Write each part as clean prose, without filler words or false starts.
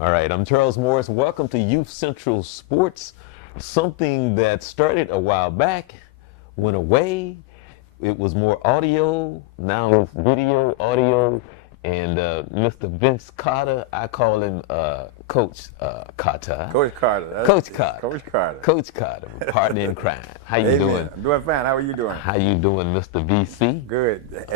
All right, I'm Charles Morris. Welcome to Youth Central Sports. Something that started a while back, went away. It was more audio, now it's video, audio, and Mr. Vince Carter, I call him Coach Carter. Coach Carter. Coach Carter. Coach Carter. Coach Carter, partner in crime. How you Amen. doing? I'm doing fine. How are you doing? How you doing, Mr. VC? Good.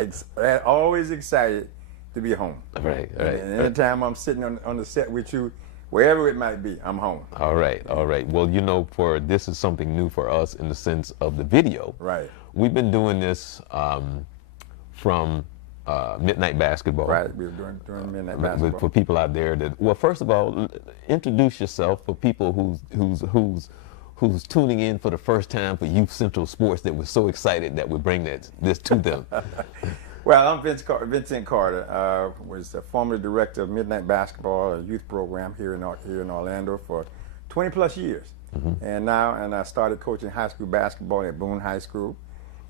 Always excited to be home. Right. And anytime I'm sitting on the set with you, wherever it might be, I'm home. All right. Well, you know, this is something new for us in the sense of the video. Right. We've been doing this from midnight basketball. Right. We were doing midnight basketball. For people out there that, well, first of all, introduce yourself for people who's tuning in for the first time for Youth Central Sports, that we're so excited that we bring this to them. Well, I'm Vincent Carter. Was the former director of Midnight Basketball, a youth program here in Orlando for 20 plus years. Mm-hmm. And I started coaching high school basketball at Boone High School.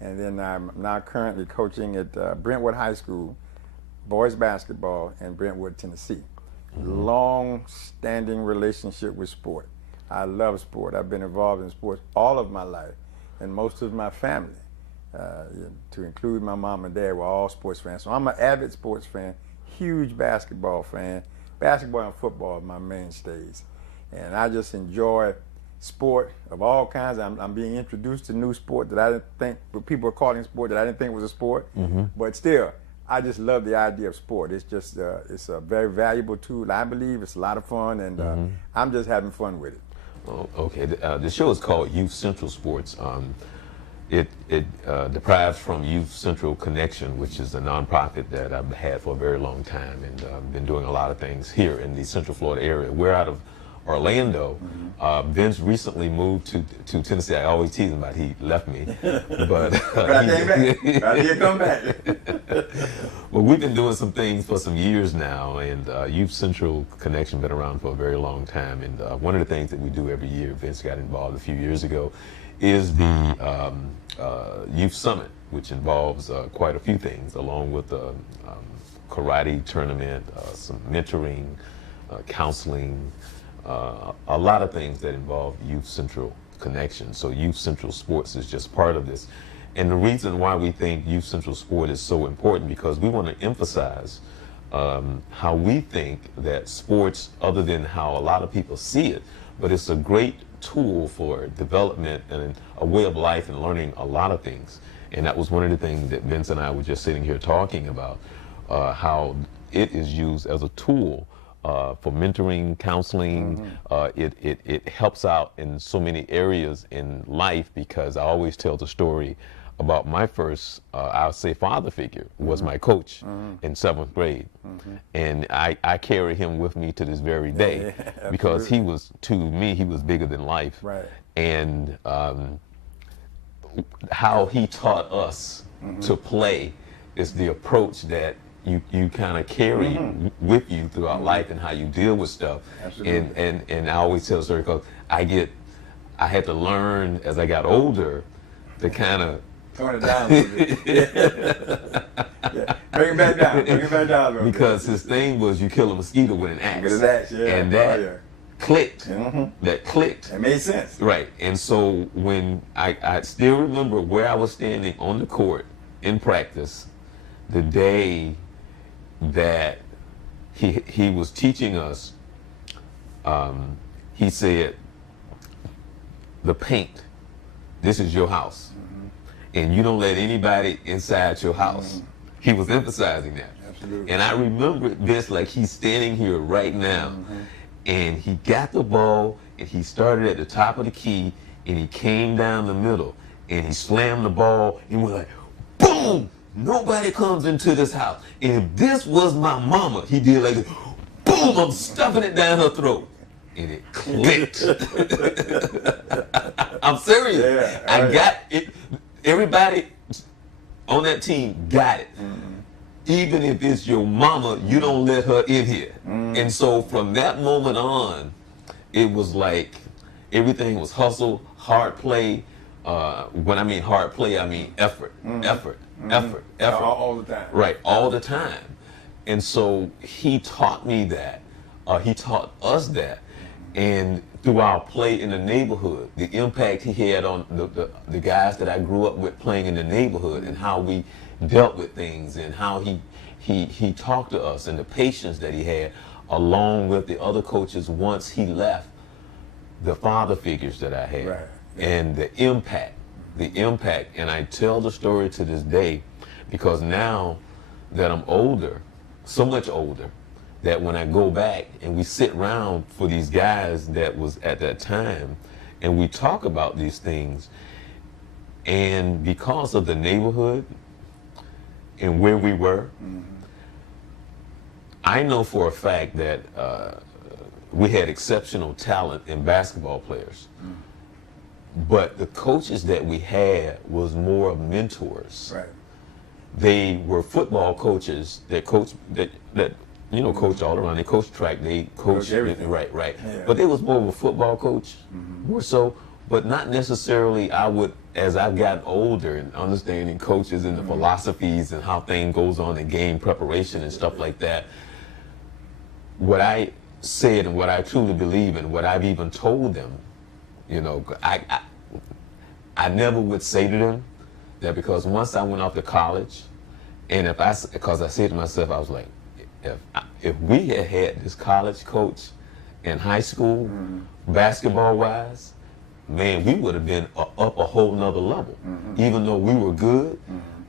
And then I'm now currently coaching at Brentwood High School, boys basketball in Brentwood, Tennessee. Mm-hmm. Long-standing relationship with sport. I love sport. I've been involved in sports all of my life, and most of my family, to include my mom and dad, were all sports fans. So I'm an avid sports fan, huge basketball fan. Basketball and football are my mainstays. And I just enjoy sport of all kinds. I'm being introduced to new sport that I didn't think, people are calling sport that I didn't think was a sport. Mm-hmm. But still, I just love the idea of sport. It's just, it's a very valuable tool. I believe it's a lot of fun, and I'm just having fun with it. Oh, okay. The show is called Youth Central Sports. It derives from Youth Central Connection, which is a nonprofit that I've had for a very long time, and been doing a lot of things here in the Central Florida area. We're out of Orlando. Mm-hmm. Vince recently moved to Tennessee. I always tease him about he left me, but I came back. I did come back. Well, we've been doing some things for some years now, and Youth Central Connection been around for a very long time. And one of the things that we do every year, Vince got involved a few years ago, is the Youth Summit, which involves quite a few things, along with a karate tournament, some mentoring, counseling, a lot of things that involve Youth Central Connection. So Youth Central Sports is just part of this. And the reason why we think Youth Central Sport is so important, because we want to emphasize how we think that sports, other than how a lot of people see it, but it's a great tool for development and a way of life and learning a lot of things. And that was one of the things that Vince and I were just sitting here talking about, how it is used as a tool for mentoring, counseling. Mm-hmm. It helps out in so many areas in life, because I always tell the story about my first, I'll say, father figure was my coach in 7th grade. Mm-hmm. And I carry him with me to this very day, because he was, to me, he was bigger than life. Right. And how he taught us to play is the approach that you kind of carry with you throughout life, and how you deal with stuff. Absolutely. And I always tell the story, because I had to learn as I got older to kind of tone it down a little bit. Yeah. Bring it back down. Bring it back down a little bit. Because his thing was, you kill a mosquito with an axe. With his axe, yeah. And that clicked. Mm-hmm. That clicked. It made sense. Right. And so when I still remember where I was standing on the court in practice, the day that he was teaching us, he said, the paint, this is your house. And you don't let anybody inside your house. He was emphasizing that. Absolutely. And I remember this like he's standing here right now. And he got the ball, and he started at the top of the key, and he came down the middle, and he slammed the ball, and went like, boom! Nobody comes into this house. And if this was my mama, he did like this, boom! I'm stuffing it down her throat. And it clicked. I'm serious. Yeah, I got it. Everybody on that team got it. Even if it's your mama, you don't let her in here. And so from that moment on, it was like everything was hustle, hard play. When I mean hard play, I mean effort, effort. All the time. Right, all the time. And so he taught me that he taught us that. And through our play in the neighborhood, the impact he had on the guys that I grew up with playing in the neighborhood, and how we dealt with things, and how he talked to us, and the patience that he had, along with the other coaches once he left, the father figures that I had, Right. and the impact. And I tell the story to this day, because now that I'm older, so much older, that when I go back and we sit around for these guys that was at that time, and we talk about these things, and because of the neighborhood and where we were, I know for a fact that we had exceptional talent in basketball players. But the coaches that we had was more of mentors. Right. They were football coaches that coached coached all around. They coached track. They coached everything. Right. Yeah. But they was more of a football coach, more so. But not necessarily. As I got older and understanding coaches and the philosophies and how things goes on in game preparation and stuff like that. What I said and what I truly believe and what I've even told them, I never would say to them that, because once I went off to college, and because I said to myself, I was like, if we had had this college coach in high school, basketball wise, man, we would have been up a whole nother level. Even though we were good,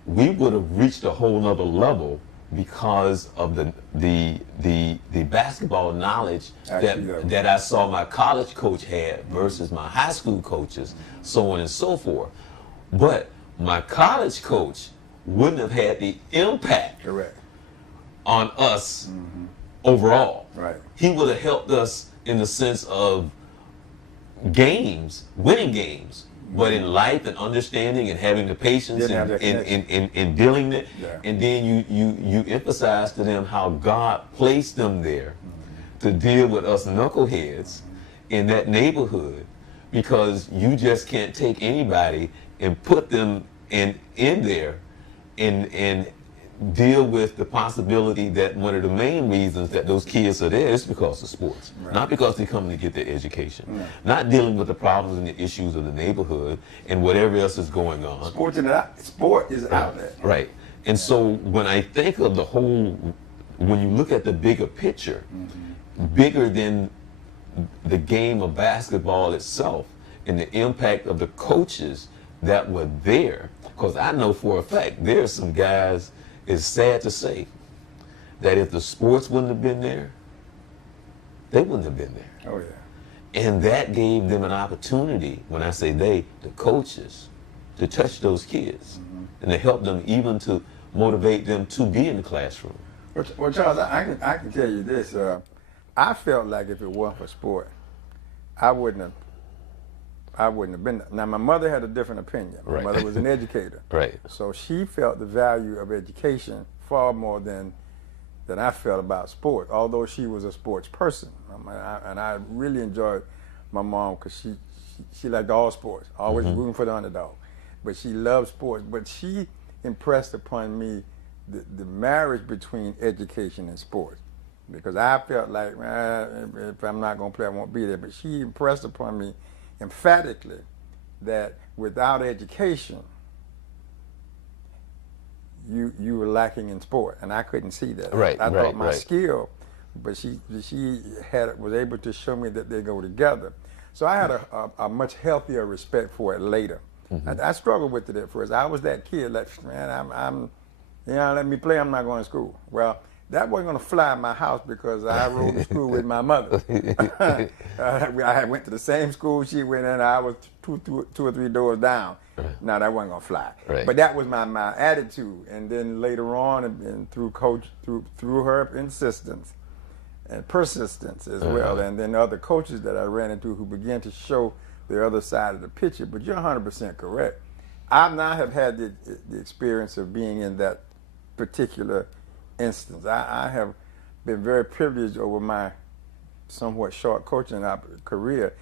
we would have reached a whole nother level because of the basketball knowledge that I saw my college coach had versus my high school coaches, so on and so forth. But my college coach wouldn't have had the impact on us overall. Right. He would have helped us in the sense of winning games, but in life and understanding and having the patience and dealing with it. Yeah. And then you emphasize to them how God placed them there to deal with us knuckleheads in that neighborhood, because you just can't take anybody and put them in there and deal with the possibility that one of the main reasons that those kids are there is because of sports, not because they come to get their education, not dealing with the problems and the issues of the neighborhood and whatever else is going on. Sport is out there. Right. And so when I think of when you look at the bigger picture, bigger than the game of basketball itself and the impact of the coaches that were there, because I know for a fact there's some guys, it's sad to say, that if the sports wouldn't have been there, they wouldn't have been there. Oh, yeah. And that gave them an opportunity, when I say they, the coaches, to touch those kids and to help them, even to motivate them to be in the classroom. Well, Charles, I can tell you this. I felt like if it weren't for sport, I wouldn't have been there. Now, my mother had a different opinion. My mother was an educator. Right. So she felt the value of education far more than I felt about sport, although she was a sports person. And I really enjoyed my mom because she liked all sports, always rooting for the underdog. But she loved sports. But she impressed upon me the marriage between education and sports. Because I felt like, if I'm not going to play, I won't be there. But she impressed upon me emphatically that without education, you were lacking in sport, and I couldn't see that. I thought my skill, but she was able to show me that they go together. So I had a much healthier respect for it later. I struggled with it at first. I was that kid, like, man, I'm let me play. I'm not going to school. Well, that wasn't going to fly in my house because I rode to school with my mother. I went to the same school she went in. I was two or three doors down. No, that wasn't going to fly. But that was my attitude. And then later on, and through her insistence and persistence as well, and then other coaches that I ran into who began to show the other side of the picture. But you're 100% correct. I now have had the experience of being in that particular instance. I have been very privileged over my somewhat short coaching career.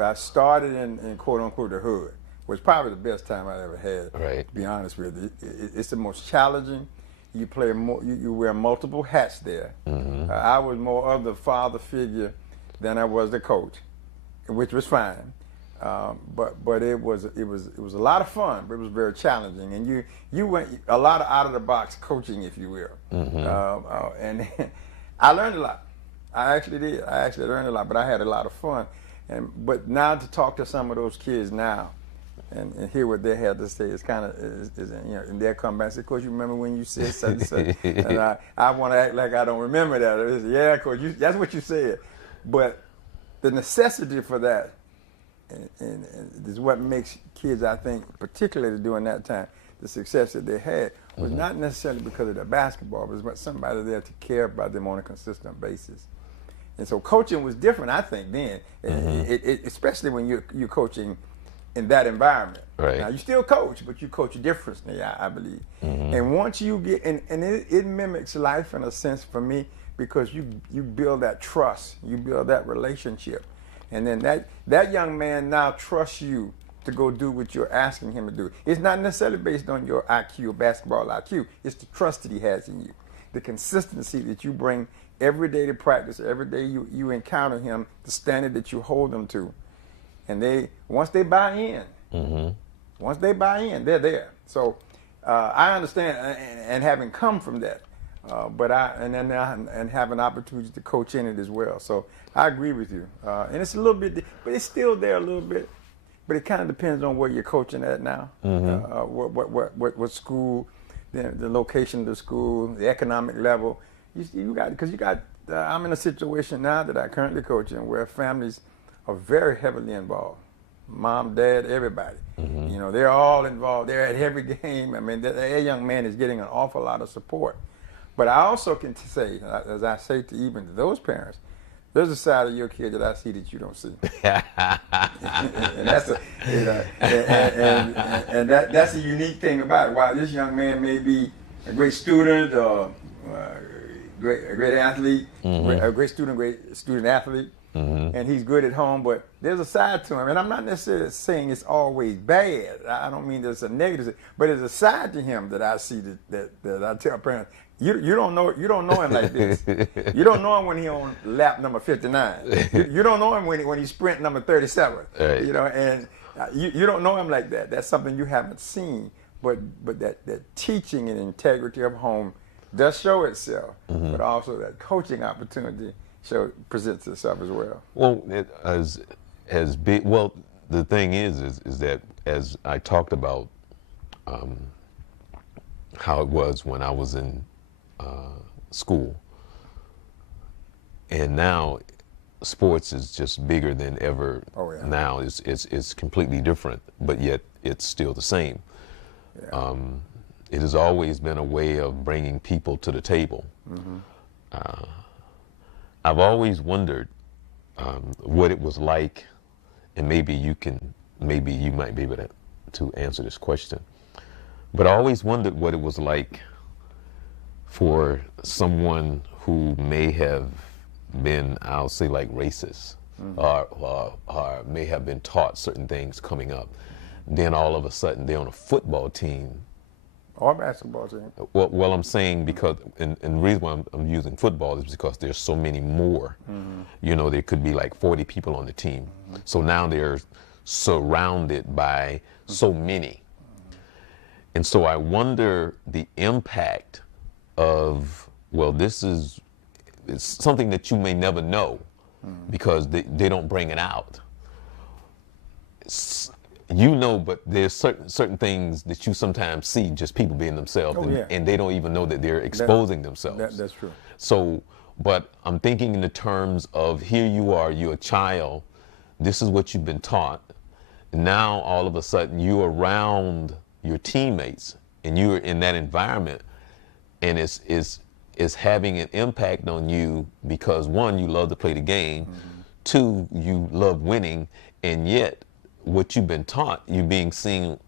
I started in quote unquote the hood, which was probably the best time I ever had. To be honest with you, it's the most challenging. You play more. You wear multiple hats there. I was more of the father figure than I was the coach, which was fine. But it was a lot of fun, but it was very challenging. And you went a lot of out of the box coaching, if you will. And I learned a lot. I actually did. I actually learned a lot, but I had a lot of fun. But now to talk to some of those kids now, and hear what they had to say is kind of, and they'll come back and say, Coach, you remember when you said such and such? And I want to act like I don't remember that. Say, yeah, Coach, that's what you said. But the necessity for that and is what makes kids, I think, particularly during that time, the success that they had was not necessarily because of their basketball, but it was somebody there to care about them on a consistent basis. And so coaching was different, I think, then, especially when you're coaching in that environment. Right. Now, you still coach, but you coach differently, I believe. And once you get, and it mimics life in a sense for me, because you build that trust, you build that relationship. And then that young man now trusts you to go do what you're asking him to do. It's not necessarily based on your IQ or basketball IQ. It's the trust that he has in you, the consistency that you bring every day to practice, every day you encounter him, the standard that you hold them to. And once they buy in, they're there. So I understand, and having come from that, but and have an opportunity to coach in it as well. So I agree with you, and it's a little bit, but it's still there a little bit. But it kind of depends on where you're coaching at now, what school, the location of the school, the economic level. You got. I'm in a situation now that I currently coach in where families are very heavily involved. Mom, dad, everybody. They're all involved. They're at every game. I mean, that young man is getting an awful lot of support. But I also can say, as I say to even to those parents, there's a side of your kid that I see that you don't see. And that's a unique thing about it. While this young man may be a great student or a great athlete, a great student athlete, and he's good at home, but there's a side to him. And I'm not necessarily saying it's always bad. I don't mean there's a negative, but there's a side to him that I see that I tell parents, you don't know him like this. You don't know him when he's on lap number 59. You don't know him when he's sprint number 37. Right. And you don't know him like that. That's something you haven't seen. But that teaching and integrity of home does show itself. But also that coaching opportunity presents itself as well. Well, it has been. Well, the thing is that as I talked about how it was when I was in school, and now sports is just bigger than ever. Oh, yeah. Now it's completely different, but yet it's still the same. Yeah. It has always been a way of bringing people to the table. I've always wondered what it was like, and maybe you might be able to answer this question, but I always wondered what it was like for someone who may have been, I'll say, like racist, or may have been taught certain things coming up. Then all of a sudden they're on a football team. Or basketball team. Well, I'm saying because, and the reason why I'm using football is because there's so many more. There could be like 40 people on the team. So now they're surrounded by so many. And so I wonder the impact of, it's something that you may never know because they don't bring it out. But there's certain things that you sometimes see just people being themselves, and they don't even know that they're exposing themselves. That's true. So, but I'm thinking in the terms of here you are, you're a child, this is what you've been taught. Now all of a sudden you're around your teammates and you're in that environment, and it's having an impact on you because one, you love to play the game, two, you love winning, and yet what you've been taught, you're being seen,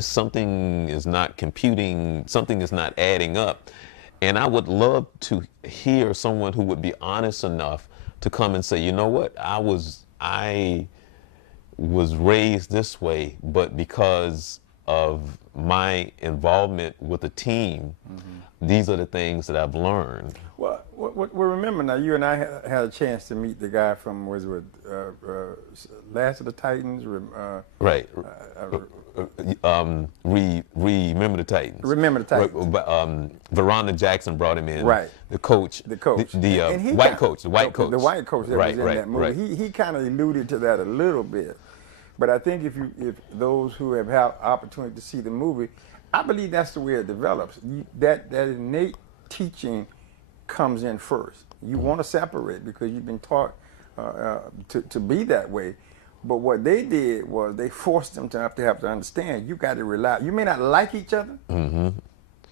something is not computing, something is not adding up. And I would love to hear someone who would be honest enough to come and say, you know what, I was raised this way, but because of my involvement with the team, these are the things that I've learned. Well, remember now, you and I had a chance to meet the guy from, Last of the Titans? Right. Remember the Titans. Remember the Titans. Verona Jackson brought him in. Right. The coach. The coach. The white coach. The white coach. The white coach that was in that movie. Right. He kind of alluded to that a little bit. But I think if those who have had opportunity to see the movie, I believe that's the way it develops. That innate teaching comes in first. You want to separate because you've been taught to be that way. But what they did was they forced them to have to understand you got to rely. You may not like each other,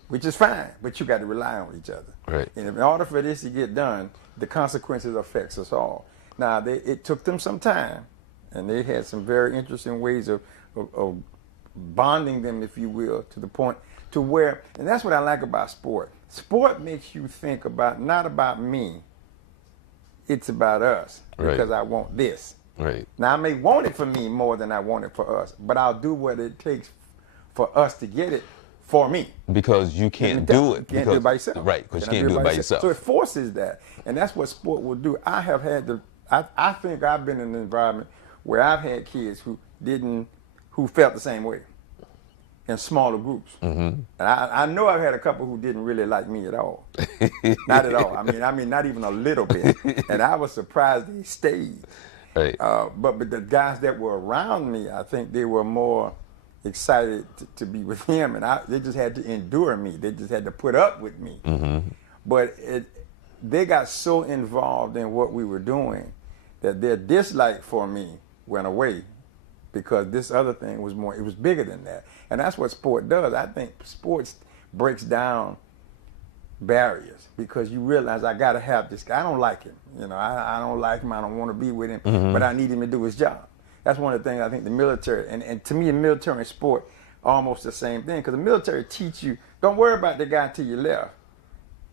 which is fine, but you got to rely on each other. Right. And in order for this to get done, the consequences affects us all. Now, it took them some time, and they had some very interesting ways of bonding them, if you will, to the point to where, and that's what I like about sport. Sport makes you think about, not about me, it's about us, because I want this. Right. Now, I may want it for me more than I want it for us, but I'll do what it takes for us to get it for me. Because you can't do it. You can't do it by yourself. Right, because you can't do it by yourself. So it forces that, and that's what sport will do. I have had I think I've been in an environment where I've had kids who felt the same way in smaller groups. And I know I've had a couple who didn't really like me at all. Not at all. I mean, not even a little bit. And I was surprised they stayed. Right. But the guys that were around me, I think they were more excited to be with him, and they just had to endure me. They just had to put up with me. But they got so involved in what we were doing that their dislike for me went away, because this other thing was more, it was bigger than that. And that's what sport does. I think sports breaks down barriers, because you realize I got to have this guy. I don't like him. I don't like him. I don't want to be with him, but I need him to do his job. That's one of the things I think the military, and to me, the military and sport are almost the same thing, because the military teach you, don't worry about the guy to your left.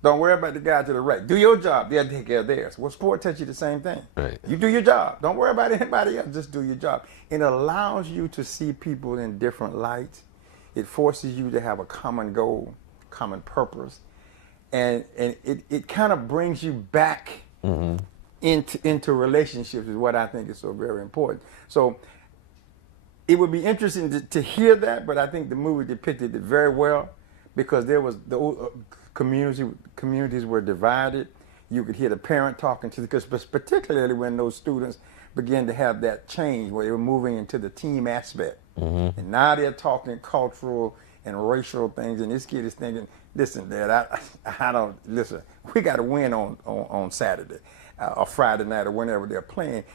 Don't worry about the guy to the right. Do your job. They'll take care of theirs. Well, sport teaches you the same thing. Right. You do your job. Don't worry about anybody else. Just do your job. It allows you to see people in different lights. It forces you to have a common goal, common purpose. And it kind of brings you back into relationships, is what I think is so very important. So it would be interesting to hear that, but I think the movie depicted it very well, because there was the communities were divided. You could hear the parent talking to, because particularly when those students began to have that change where they were moving into the team aspect. And now they're talking cultural and racial things, and this kid is thinking, listen, Dad, I don't, listen, we got to win on Saturday or Friday night or whenever they're playing.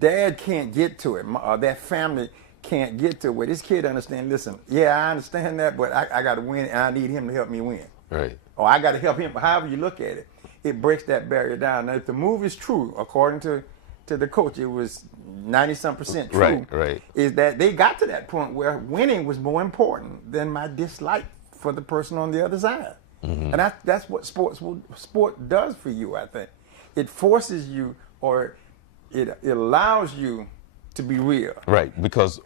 Dad can't get to it, or that family can't get to it. Where this kid understands, listen, yeah, I understand that, but I got to win, and I need him to help me win. Right. Or I got to help him, however you look at it. It breaks that barrier down. Now, if the movie's true, according to the coach, it was 90-some% true. Right. Is that they got to that point where winning was more important than my dislike for the person on the other side. And that's what sport does for you, I think. It forces you, or it allows you to be real. Right, because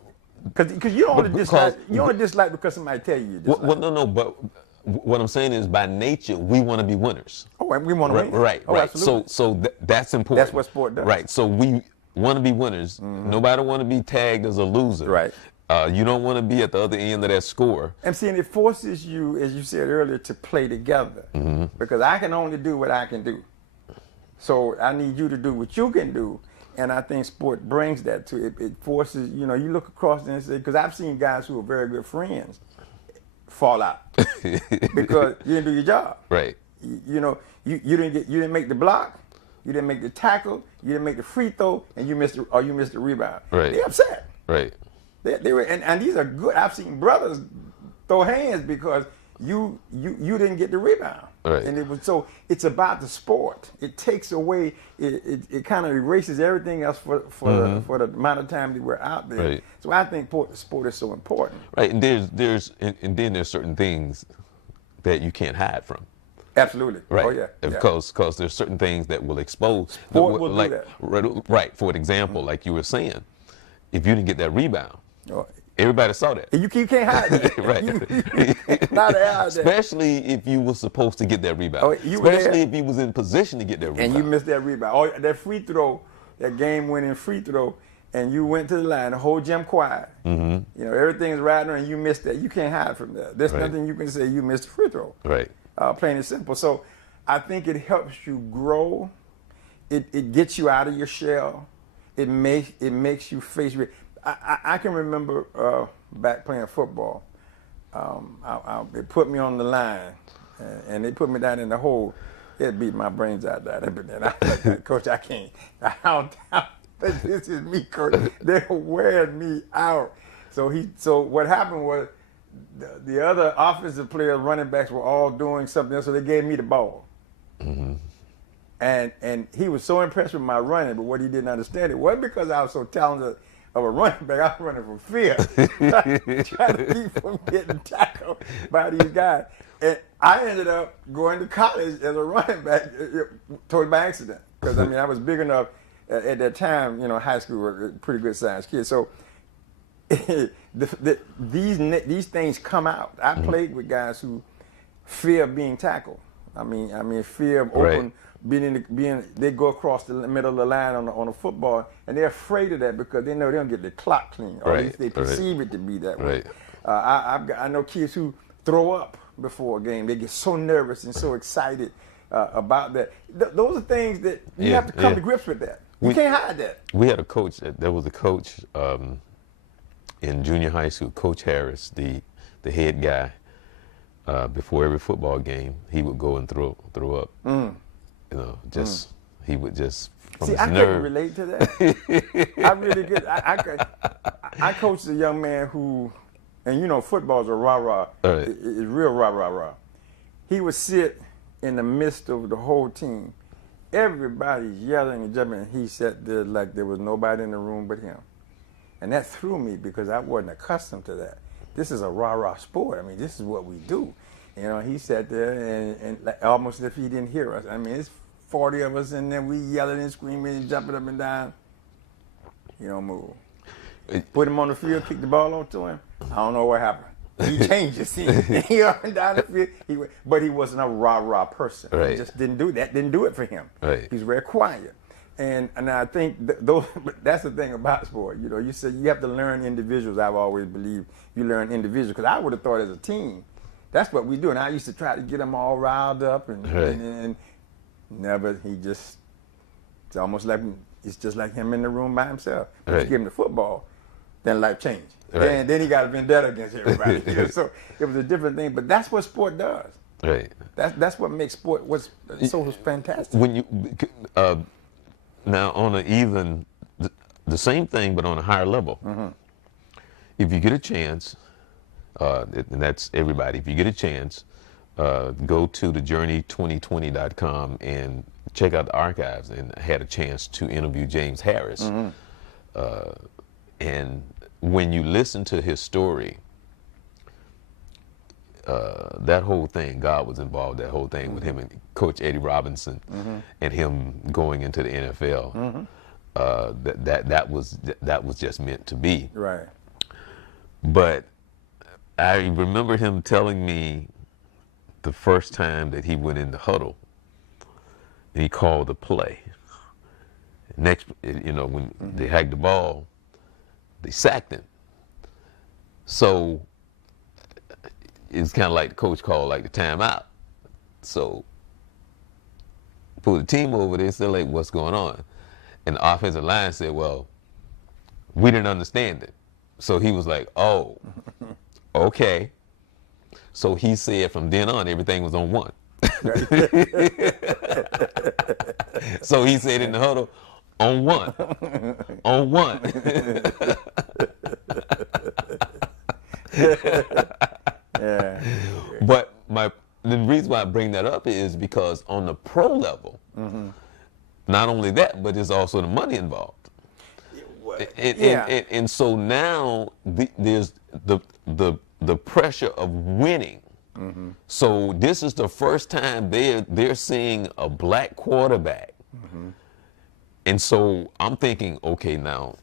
you don't want to dislike. You don't want to dislike because somebody tell you dislike. Well, no, but what I'm saying is, by nature, we want to be winners. Oh, and we want to win. Right. Absolutely. So that's important. That's what sport does. Right. So we want to be winners. Nobody want to be tagged as a loser. Right. You don't want to be at the other end of that score. And see, and it forces you, as you said earlier, to play together. Because I can only do what I can do. So I need you to do what you can do. And I think sport brings that to it. It forces, you look across and say, because I've seen guys who are very good friends fall out because you didn't do your job. Right. You didn't make the block, you didn't make the tackle, you didn't make the free throw, and you missed the rebound. Right. They're upset. Right. They were, and these are good. I've seen brothers throw hands because you didn't get the rebound. Right. And it's about the sport. It takes away, it kind of erases everything else for the amount of time that we're out there. Right. So I think sport is so important. Right, and then there's certain things that you can't hide from. Absolutely. Right. Oh yeah. Because there's certain things that will expose. Sport will do that. Right. For example, like you were saying, if you didn't get that rebound, Everybody saw that. You can't hide that. Right. Not hide that. Especially if you were supposed to get that rebound. Oh, you were Especially there. if you was in position to get that rebound. And you missed that rebound. Oh, that free throw, that game-winning free throw, and you went to the line, the whole gym quiet. You know, everything's riding, and you missed that. You can't hide from that. There's nothing you can say you missed the free throw. Right. Plain and simple. So I think it helps you grow. It gets you out of your shell. It makes you face. I can remember back playing football. They put me on the line, and they put me down in the hole. It beat my brains out there. Coach, I can't. This is me, Coach. They're wearing me out. So what happened was the other offensive players, running backs, were all doing something else, so they gave me the ball. And he was so impressed with my running, but what he didn't understand, it wasn't because I was so talented of a running back. I was running from fear, trying to keep from getting tackled by these guys. And I ended up going to college as a running back, totally by accident. Because, I mean, I was big enough at that time, you know, high school were a pretty good sized kid. So these things come out. I played with guys who fear being tackled. I mean, fear of open, they go across the middle of the line on a football, and they're afraid of that because they know they don't get the clock clean, or at least they perceive it to be that way. I know kids who throw up before a game. They get so nervous and so excited about that. Those are things that you have to come to grips with that. You can't hide that. We had a coach. There was a coach in junior high school, Coach Harris, the head guy. Before every football game, he would go and throw up. You know, he would just from his I nerve. couldn't relate to that. I really could. I coached a young man who, and you know, football's a rah-rah. It's real rah-rah-rah. He would sit in the midst of the whole team. Everybody's yelling and jumping, and he sat there like there was nobody in the room but him. And that threw me because I wasn't accustomed to that. This is a rah-rah sport. I mean, this is what we do. You know, he sat there and like, almost as if he didn't hear us. I mean, it's 40 of us, and then we yelling and screaming and jumping up and down. You don't move. Put him on the field, kick the ball off to him. I don't know what happened. He changed his scene. He up and down the field. But he wasn't a rah-rah person. He just didn't do that. Didn't do it for him. He's very quiet. And I think that's the thing about sport. You know, you said you have to learn individuals. I've always believed you learn individuals, because I would have thought as a team, that's what we do. And I used to try to get them all riled up, and never. It's almost like it's just like him in the room by himself. But you give him the football, then life changed. And then he got a vendetta against everybody. So it was a different thing. But that's what sport does. That's what makes sport what's so fantastic. When you now on the same thing, but on a higher level. If you get a chance, and that's everybody, if you get a chance, go to thejourney2020.com and check out the archives. And I had a chance to interview James Harris. And when you listen to his story, that whole thing, God was involved, that whole thing with him and Coach Eddie Robinson and him going into the NFL. That was just meant to be. But I remember him telling me the first time that he went in the huddle and he called the play. Next, you know, when they had the ball, they sacked him. So it's kind of like the coach called like the timeout. So for the team over there, they're like, what's going on? And the offensive line said, well, we didn't understand it. So he was like, oh, okay. So he said from then on, everything was on one. So he said in the huddle, on one, on one. But the reason why I bring that up is because on the pro level, not only that, but there's also the money involved. And so now there's the pressure of winning. So this is the first time they're seeing a black quarterback. And so I'm thinking, okay, now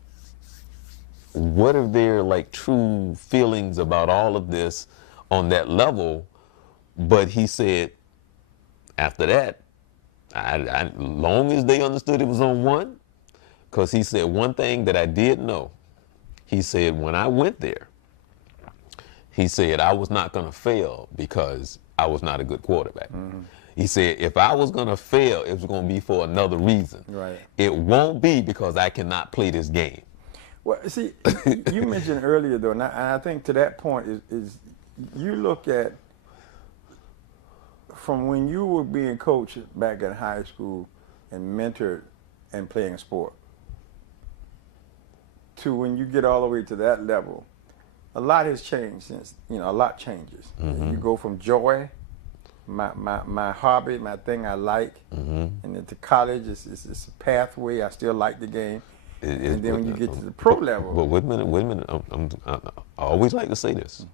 what are their like true feelings about all of this on that level? But he said, after that, long as they understood it was on one, because he said one thing that I did know. He said when I went there, he said I was not going to fail because I was not a good quarterback. Mm-hmm. He said if I was going to fail, it was going to be for another reason. Right. It won't be because I cannot play this game. Well, see, you mentioned earlier though, and I think to that point is you look at from when you were being coached back in high school and mentored and playing sport to when you get all the way to that level, a lot has changed since, a lot changes. Mm-hmm. You go from joy, my hobby, my thing I like, mm-hmm. and then to college, it's a pathway. I still like the game. And then when you get to the pro level. But wait a minute. I always like to say this.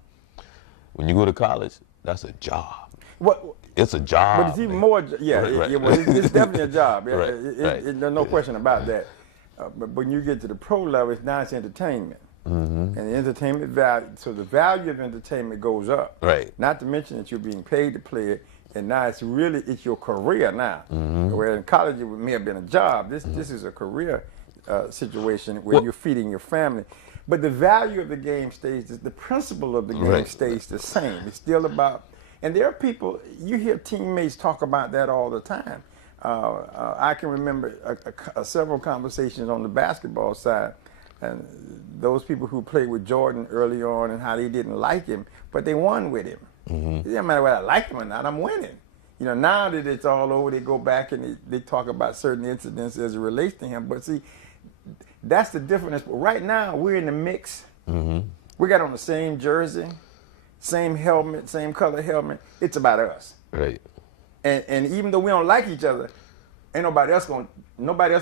When you go to college, that's a job. What? It's a job. But it's even more, it's definitely a job. Right. There's no question about that. But when you get to the pro level, now it's entertainment. Mm-hmm. And the entertainment value, so the value of entertainment goes up. Right. Not to mention that you're being paid to play it, and now it's your career now. Mm-hmm. Where in college it may have been a job. This is a career situation where you're feeding your family. But the value of the game stays, the principle of the game stays the same. It's still about, and there are people, you hear teammates talk about that all the time. I can remember several conversations on the basketball side, and those people who played with Jordan early on and how they didn't like him, but they won with him. Mm-hmm. It doesn't matter whether I like him or not, I'm winning. Now that it's all over, they go back and they talk about certain incidents as it relates to him. But see, that's the difference. But right now, we're in the mix. Mm-hmm. We got on the same jersey, same helmet, same color helmet. It's about us. Right. And even though we don't like each other, ain't nobody else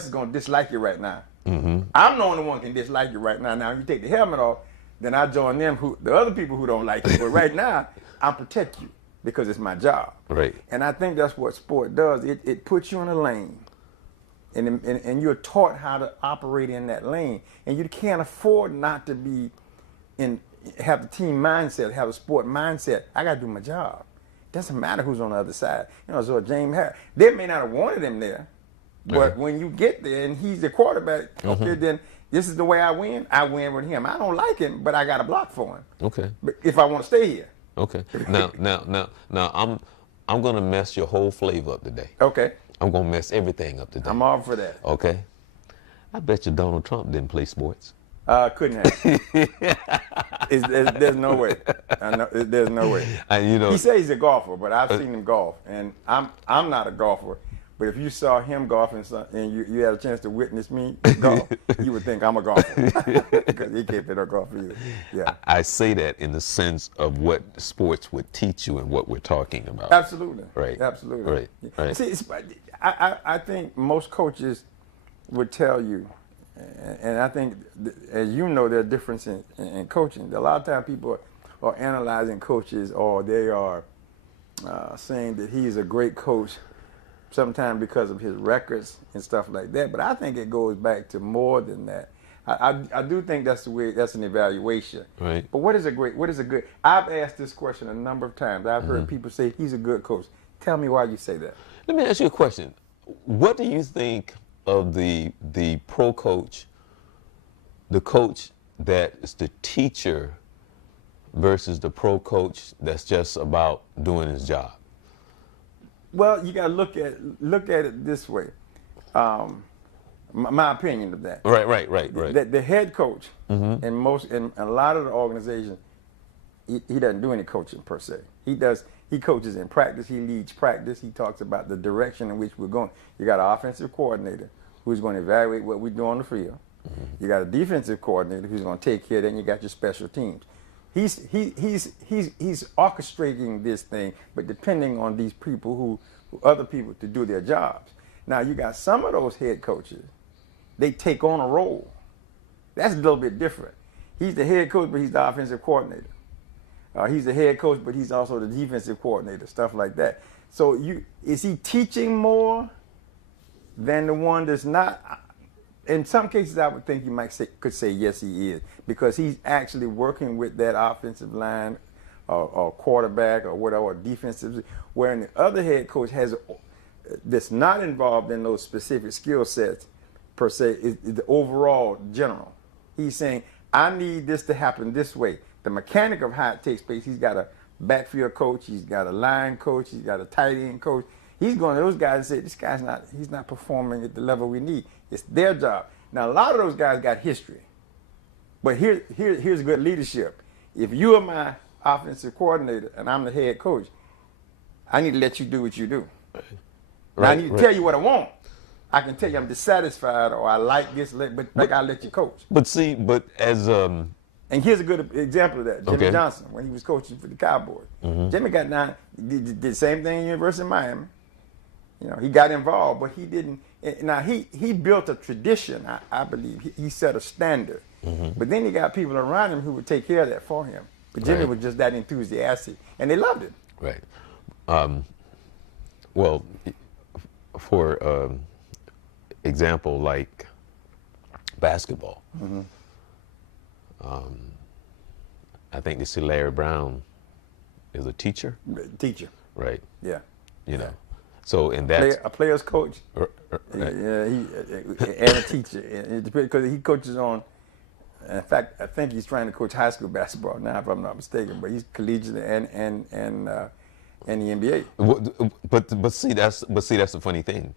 is gonna dislike you right now. Mm-hmm. I'm the only one who can dislike you right now. Now, if you take the helmet off, then I join them, the other people who don't like you. But right now, I protect you because it's my job. Right. And I think that's what sport does. It puts you in a lane, and you're taught how to operate in that lane. And you can't afford not to have the team mindset, have a sport mindset. I got to do my job. Doesn't matter who's on the other side. So James Harris, they may not have wanted him there, but when you get there and he's the quarterback, okay, then this is the way I win. I win with him. I don't like him, but I got a block for him. Okay. But if I want to stay here. Okay. Now, I'm gonna mess your whole flavor up today. Okay. I'm gonna mess everything up today. I'm all for that. Okay. I bet you Donald Trump didn't play sports. Couldn't have. There's no way. There's no way. He says he's a golfer, but I've seen him golf, and I'm not a golfer. But if you saw him golfing and you had a chance to witness me golf, you would think I'm a golfer because he can't play no golf either. Yeah. I say that in the sense of what sports would teach you and what we're talking about. Absolutely. Right. Absolutely. Right. See, I think most coaches would tell you, and I think, as you know, there's a difference in coaching. A lot of times people are analyzing coaches, or they are saying that he's a great coach sometimes because of his records and stuff like that. But I think it goes back to more than that. I do think that's an evaluation. Right. But what is a good? I've asked this question a number of times. I've heard people say he's a good coach. Tell me why you say that. Let me ask you a question. What do you think of the pro coach, the coach that is the teacher versus the pro coach that's just about doing his job? Well, you got to look at it this way. My opinion of that. Right. The head coach in a lot of the organizations, he doesn't do any coaching per se. He coaches in practice. He leads practice. He talks about the direction in which we're going. You got an offensive coordinator who's going to evaluate what we do on the field. Mm-hmm. You got a defensive coordinator who's going to take care of it, and you got your special teams. He's orchestrating this thing, but depending on these people who other people to do their jobs. Now you got some of those head coaches, they take on a role. That's a little bit different. He's the head coach, but he's the offensive coordinator. He's the head coach, but he's also the defensive coordinator, stuff like that. So is he teaching more than the one that's not? in some cases, I would think could say yes, he is, because he's actually working with that offensive line or quarterback or whatever, or defensive. Where the other head coach that's not involved in those specific skill sets per se is the overall general. He's saying, I need this to happen this way. The mechanic of how it takes place. He's got a backfield coach. He's got a line coach. He's got a tight end coach. He's going to those guys and say, this guy's he's not performing at the level we need. It's their job. Now, a lot of those guys got history. But here's good leadership. If you are my offensive coordinator and I'm the head coach, I need to let you do what you do. Now, I need to tell you what I want. I can tell you I'm dissatisfied or I like this, but I'll let you coach. But see, as and here's a good example of that. Jimmy Johnson, when he was coaching for the Cowboys. Jimmy got down, did the same thing at University of Miami. You know, he got involved, but he didn't. Now, he built a tradition, I believe. He set a standard. But then he got people around him who would take care of that for him. But Jimmy was just that enthusiastic, and they loved him. Right. Well, for example, like basketball, I think they see Larry Brown is a teacher. Teacher. Right. Yeah. You know. So in that a player's coach. Right. Yeah, and a teacher, because he coaches on. In fact, I think he's trying to coach high school basketball now, if I'm not mistaken. But he's collegiate and the NBA. But see, that's the funny thing,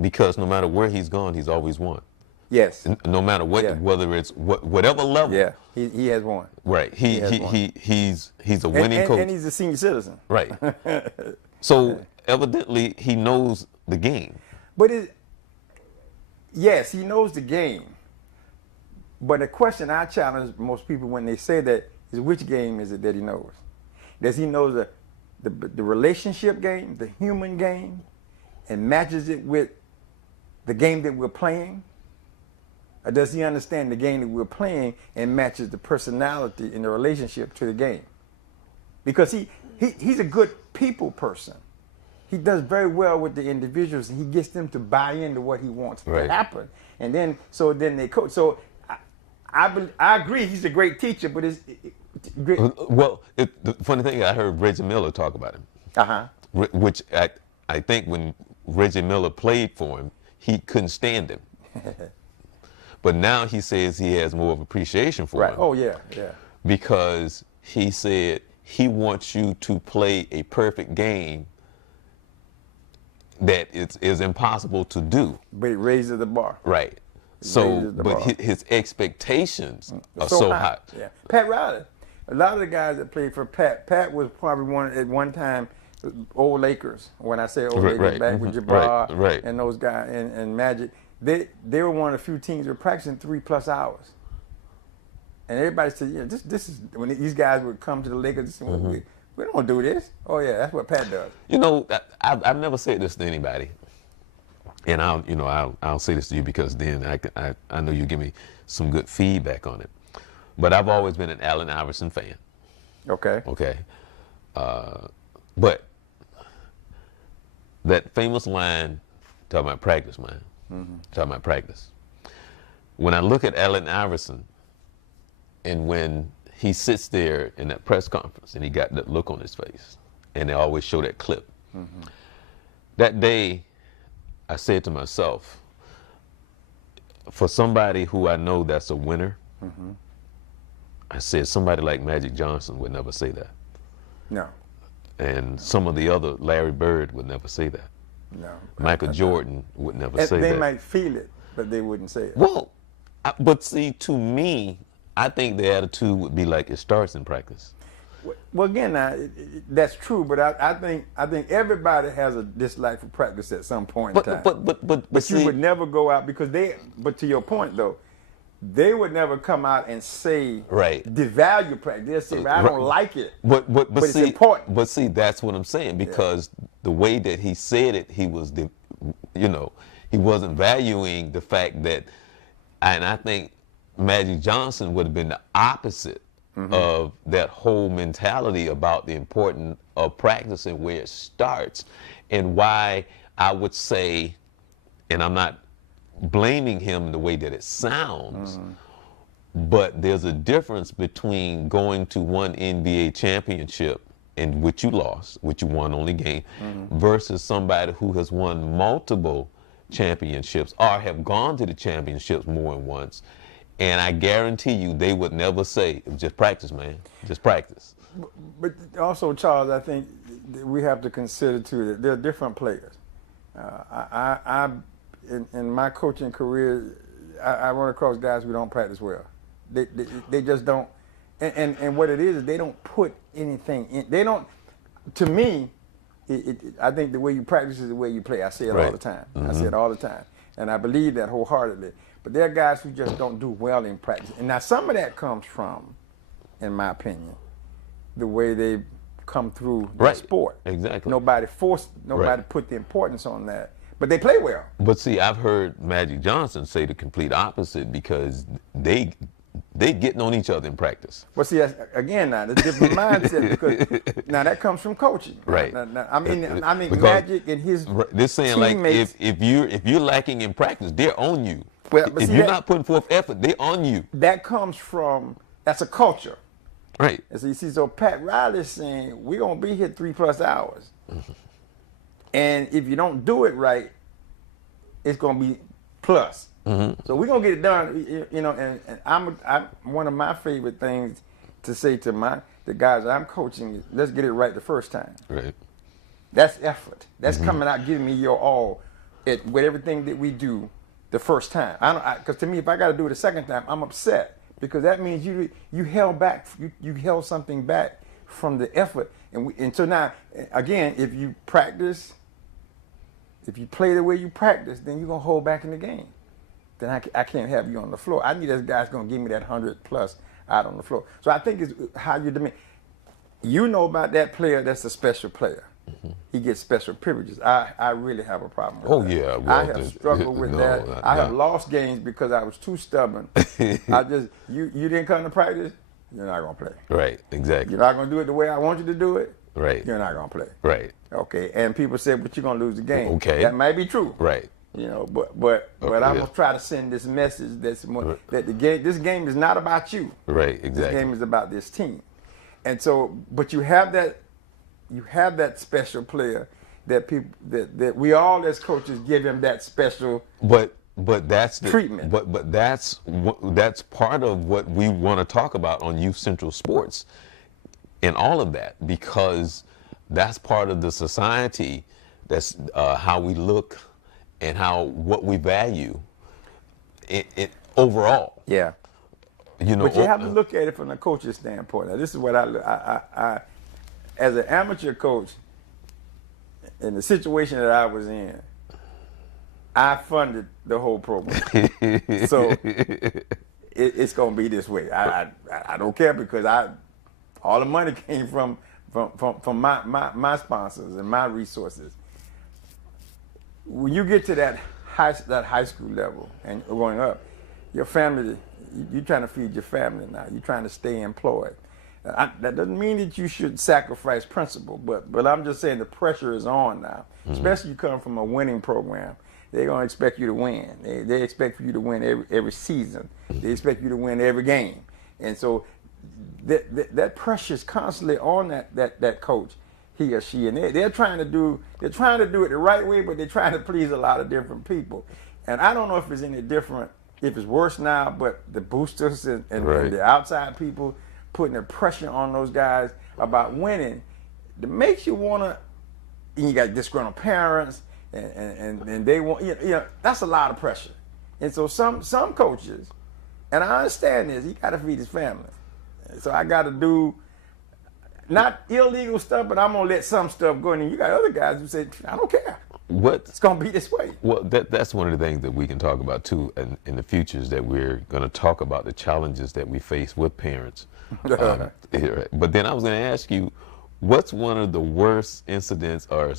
because no matter where he's gone, he's always won. Yes. No matter what, whether it's whatever level. Yeah, he has won. Right. He's a winning coach. And he's a senior citizen. Right. So evidently he knows the game. But yes, he knows the game. But the question I challenge most people when they say that is, which game is it that he knows? Does he know the relationship game, the human game, and matches it with the game that we're playing? Or does he understand the game that we're playing and matches the personality and the relationship to the game? Because he's a good people person. He does very well with the individuals, and he gets them to buy into what he wants to happen. And then they coach. So I agree, he's a great teacher, but great. Well, the funny thing, I heard Reggie Miller talk about him. Which I think when Reggie Miller played for him, he couldn't stand him. But now he says he has more of appreciation for him. Oh, yeah. Because he said he wants you to play a perfect game that is impossible to do. But it raises the bar. Right. So, but his expectations are so high. Yeah. Pat Riley. A lot of the guys that played for Pat was probably at one time old Lakers. When I say old Lakers, back with Jabbar and those guys and Magic, they were one of the few teams that were practicing 3+ hours. And everybody said, yeah, this is when these guys would come to the Lakers. We don't do this. Oh yeah, that's what Pat does. You know, I've never said this to anybody, and I'll say this to you because then I know you give me some good feedback on it. But I've always been an Allen Iverson fan. Okay. Okay. But that famous line, talking about practice, man. Talking about practice. When I look at Allen Iverson, and when he sits there in that press conference and he got that look on his face, and they always show that clip. That day, I said to myself, for somebody who I know that's a winner, I said somebody like Magic Johnson would never say that. No. And some of the other, Larry Bird would never say that. No. Michael Jordan would never say that. They might feel it, but they wouldn't say it. Well, but see, to me, I think the attitude would be like it starts in practice. Well, again, that's true, but I think everybody has a dislike for practice at some point in time. But see, you would never go out because But to your point though, they would never come out and say devalue practice. They'll say, I don't like it. But it's see, important. But see, that's what I'm saying, because the way that he said it, he was he wasn't valuing the fact that, and I think Magic Johnson would have been the opposite of that whole mentality about the importance of practice and where it starts, and why I would say, and I'm not blaming him the way that it sounds. But there's a difference between going to one NBA championship in which you lost, which you won only game, versus somebody who has won multiple championships or have gone to the championships more than once. And I guarantee you they would never say, just practice, man, just practice. But also, Charles, I think we have to consider too that there are different players. In my coaching career, I run across guys who don't practice well. They just don't. And what it is they don't put anything in. They don't. To me, I think the way you practice is the way you play. I say it all the time. I say it all the time, and I believe that wholeheartedly. But there are guys who just don't do well in practice, and now some of that comes from, in my opinion, the way they come through the sport. Exactly. Nobody put the importance on that, but they play well. But see, I've heard Magic Johnson say the complete opposite because they getting on each other in practice. Well, see, again, now the different mindset because now that comes from coaching. Right. Now, I mean, because Magic and his they're saying teammates, like if you're lacking in practice, they're on you. Well, if you're not putting forth effort, they're on you. That comes from that's a culture. Right. And so you see, so Pat Riley's saying we're gonna be here 3+ hours, and if you don't do it right, it's gonna be plus. So we're gonna get it done, you know. And I'm one of my favorite things to say to the guys I'm coaching is, let's get it right the first time. Right. That's effort. That's coming out, giving me your all with everything that we do the first time. Because to me, if I got to do it the second time, I'm upset because that means you held back, you held something back from the effort. And so now, again, if you practice, if you play the way you practice, then you're gonna hold back in the game. Then I can't have you on the floor. I need those guys going to give me that 100+ out on the floor. So I think it's how you demand. You know about that player that's a special player. He gets special privileges. I really have a problem with that. Yeah. Well, I have struggled with that. I have lost games because I was too stubborn. You didn't come to practice, you're not going to play. Right, exactly. You're not going to do it the way I want you to do it. Right. You're not going to play. Right. Okay. And people say, but you're going to lose the game. Okay. That might be true. Right. You know, but I'm gonna try to send this message that this game is not about you. Right, exactly. This game is about this team, and so, but you have that special player that people that we all as coaches give him that special. But that's the treatment. But that's part of what we want to talk about on Youth Central Sports, and all of that because that's part of the society. That's how we look. And what we value it overall. Yeah. You know, but you have to look at it from the coach's standpoint. Now, this is what I as an amateur coach, in the situation that I was in, I funded the whole program. So it's going to be this way. I don't care because all the money came from my sponsors and my resources. When you get to that high school level and growing up, your family, you're trying to feed your family now. You're trying to stay employed. That doesn't mean that you should sacrifice principle, but I'm just saying the pressure is on now. Especially you come from a winning program. They're going to expect you to win. They expect you to win every season. They expect you to win every game. And so that pressure is constantly on that coach. He or she, and they're trying to do it the right way, but they're trying to please a lot of different people. And I don't know if it's any different, if it's worse now, but the boosters and the outside people putting the pressure on those guys about winning, that makes you want to, and you got disgruntled parents, and they want, you know, that's a lot of pressure. And so some coaches, and I understand this, he got to feed his family. So I got to do, not illegal stuff, but I'm going to let some stuff go. And you got other guys who say, I don't care. It's going to be this way. Well, that's one of the things that we can talk about, too, in the future is that we're going to talk about the challenges that we face with parents. But then I was going to ask you, what's one of the worst incidents or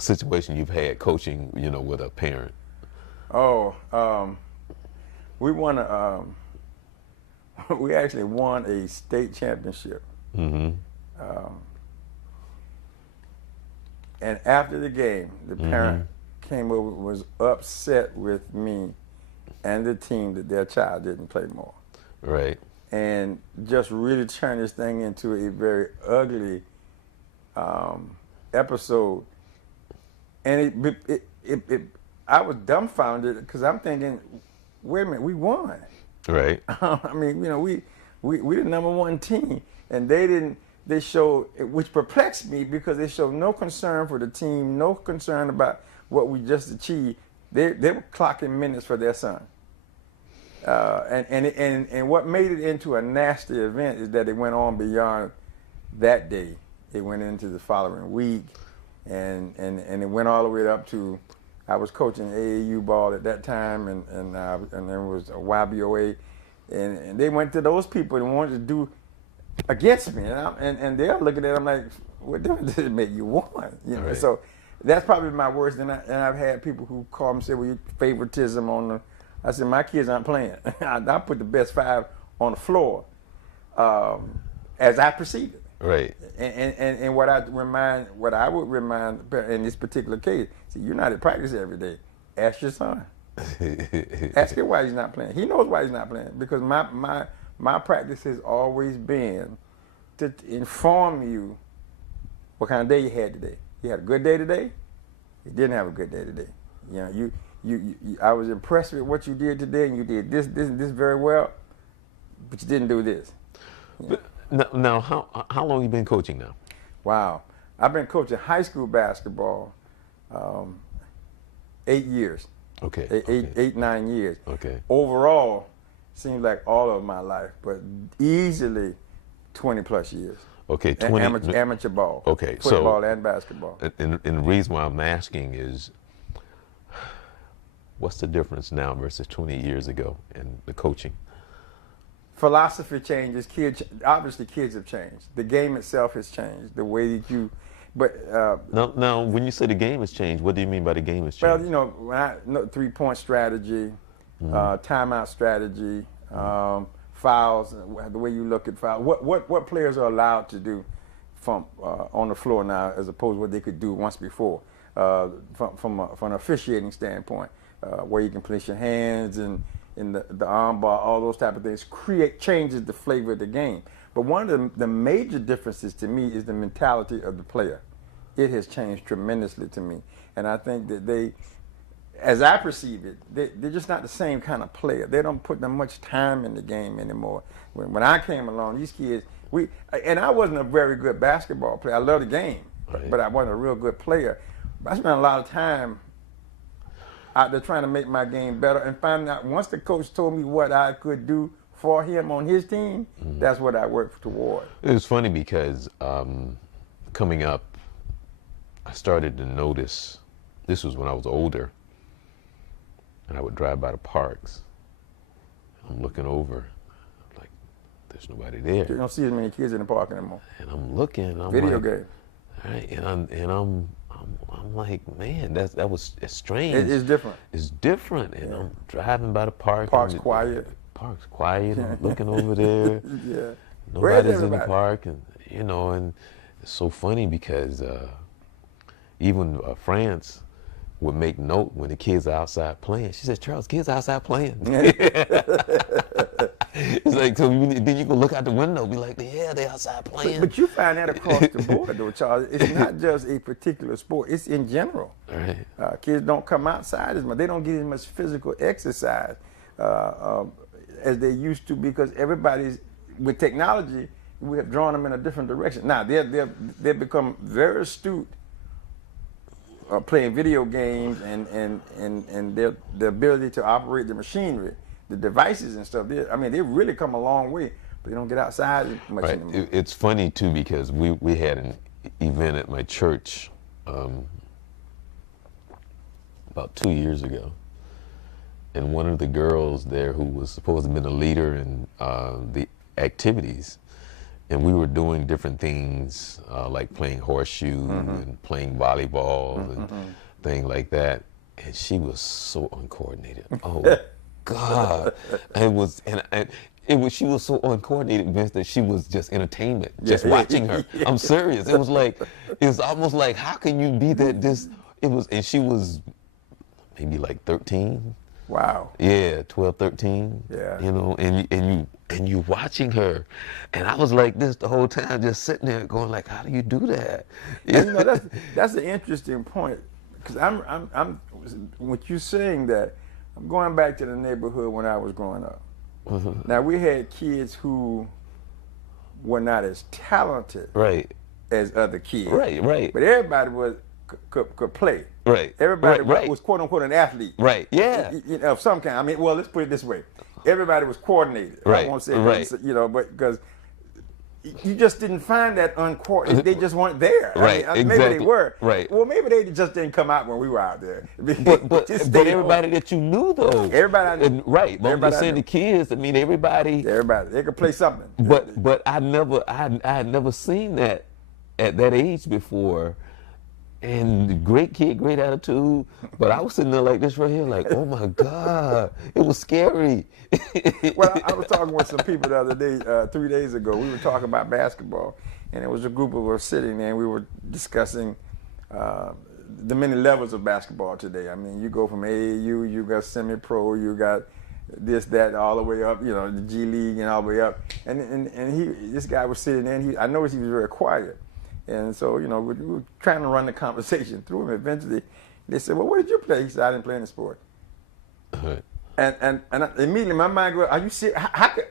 situation you've had coaching, you know, with a parent? We won we actually won a state championship. Mm-hmm. And after the game, the parent came over was upset with me and the team that their child didn't play more. Right. And just really turned this thing into a very ugly episode. And I was dumbfounded because I'm thinking, wait a minute, we won. Right. I mean, you know, we the number one team, and they didn't. They showed, which perplexed me because they showed no concern for the team, no concern about what we just achieved. They were clocking minutes for their son. And what made it into a nasty event is that it went on beyond that day. It went into the following week, and it went all the way up to, I was coaching AAU ball at that time, and there was a YBOA, and they went to those people and wanted to do against me, and they're looking at them like, what difference does it make? You won, you know. Right. So that's probably my worst. And I've had people who call me and say, well, you favoritism on the. I said, my kids aren't playing. I put the best five on the floor as I perceive it. Right. And what I would remind in this particular case, see, you're not at practice every day. Ask your son. Ask him why he's not playing. He knows why he's not playing, because my practice has always been to inform you what kind of day you had today. You had a good day today. You didn't have a good day today. You know, I was impressed with what you did today, and you did this very well, but you didn't do this. But now, how long have you been coaching now? Wow, I've been coaching high school basketball 8 years. Okay. Eight, 9 years. Okay. Overall, seems like all of my life, but easily 20 plus years. Okay, 20. Amateur ball. Okay, football and basketball. And the reason why I'm asking is, what's the difference now versus 20 years ago in the coaching? Philosophy changes. Obviously, kids have changed. The game itself has changed. The way that you, but now, when you say the game has changed, what do you mean by the game has changed? well, you know, when 3-point strategy, timeout strategy, fouls, the way you look at fouls, what players are allowed to do from on the floor now, as opposed to what they could do once before, from an officiating standpoint, where you can place your hands and in the arm bar, all those type of things, changes the flavor of the game. But one of the major differences to me is the mentality of the player. It has changed tremendously to me, and I think that they, as I perceive it, they're just not the same kind of player. They don't put that much time in the game anymore. When I came along, these kids, and I wasn't a very good basketball player. I love the game, right, but I wasn't a real good player. But I spent a lot of time out there trying to make my game better, and finding out, once the coach told me what I could do for him on his team, that's what I worked toward. It was funny because coming up, I started to notice, this was when I was older, and I would drive by the parks. I'm looking over, like, there's nobody there. You don't see as many kids in the park anymore. And I'm looking, I'm Video like, game. right, and I'm like, man, it's strange. It's different. It's different, and I'm driving by the park. Park's quiet. Park's quiet. I'm looking over there. Yeah. Nobody's in the park, and and it's so funny because even France would make note when the kids are outside playing. She said, "Charles, kids outside playing." It's like, so then you can look out the window, be like, yeah, they outside playing. But you find that across the board, though, Charles. It's not just a particular sport. It's in general. Right. Kids don't come outside as much. They don't get as much physical exercise as they used to, because everybody's, with technology, we have drawn them in a different direction. Now, they've become very astute playing video games, and their ability to operate the machinery, the devices and stuff. They really come a long way, but they don't get outside much anymore. It's funny too, because we had an event at my church about 2 years ago, and one of the girls there, who was supposed to have been a leader in the activities, and we were doing different things like playing horseshoe and playing volleyball and things like that, and she was so uncoordinated. Oh God! She was so uncoordinated, Vince, that she was just entertainment, just watching her. I'm serious. It was almost like, how can you be that? And she was maybe like 13. Wow. Yeah, 12, 13. Yeah. You know, and you watching her, and I was like this the whole time, just sitting there going like, how do you do that? And, you know, that's an interesting point, because I'm what you're saying, that I'm going back to the neighborhood when I was growing up. Now, we had kids who were not as talented Right. as other kids. Right. But everybody could play. Right. Everybody Right. was quote unquote an athlete. Right. Yeah. You know, of some kind. I mean, well, let's put it this way: everybody was coordinated. Right. I won't say Right. you know, but because you just didn't find that uncoordinated. They just weren't there. Right. I mean, exactly. maybe they were. Right. Well, maybe they just didn't come out when we were out there. But everybody that you knew though. Everybody I knew. And, right. But I'm Everybody just saying I knew. the kids. I mean, everybody. They could play something. But I had never seen that at that age before. And great kid, great attitude. But I was sitting there like this right here, like, oh my God, it was scary. Well, I was talking with some people the other day, 3 days ago. We were talking about basketball, and it was a group of us sitting there, and we were discussing the many levels of basketball today. I mean, you go from AAU, you got semi-pro, you got this, that, all the way up, you know, the G League and all the way up. And this guy was sitting there, and I noticed he was very quiet. And so, you know, we were trying to run the conversation through him. Eventually, they said, well, what did you play? He said, I didn't play any sport. Right. And immediately my mind goes, are you serious? How could,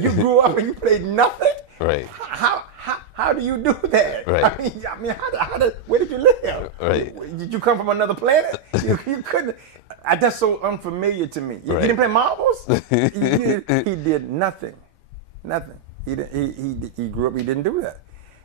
you grew up and you played nothing? Right. How do you do that? Right. I mean, where did you live? Right. Did you come from another planet? You couldn't. That's so unfamiliar to me. You Right. didn't play marbles? He did nothing. Nothing. He grew up, he didn't do that.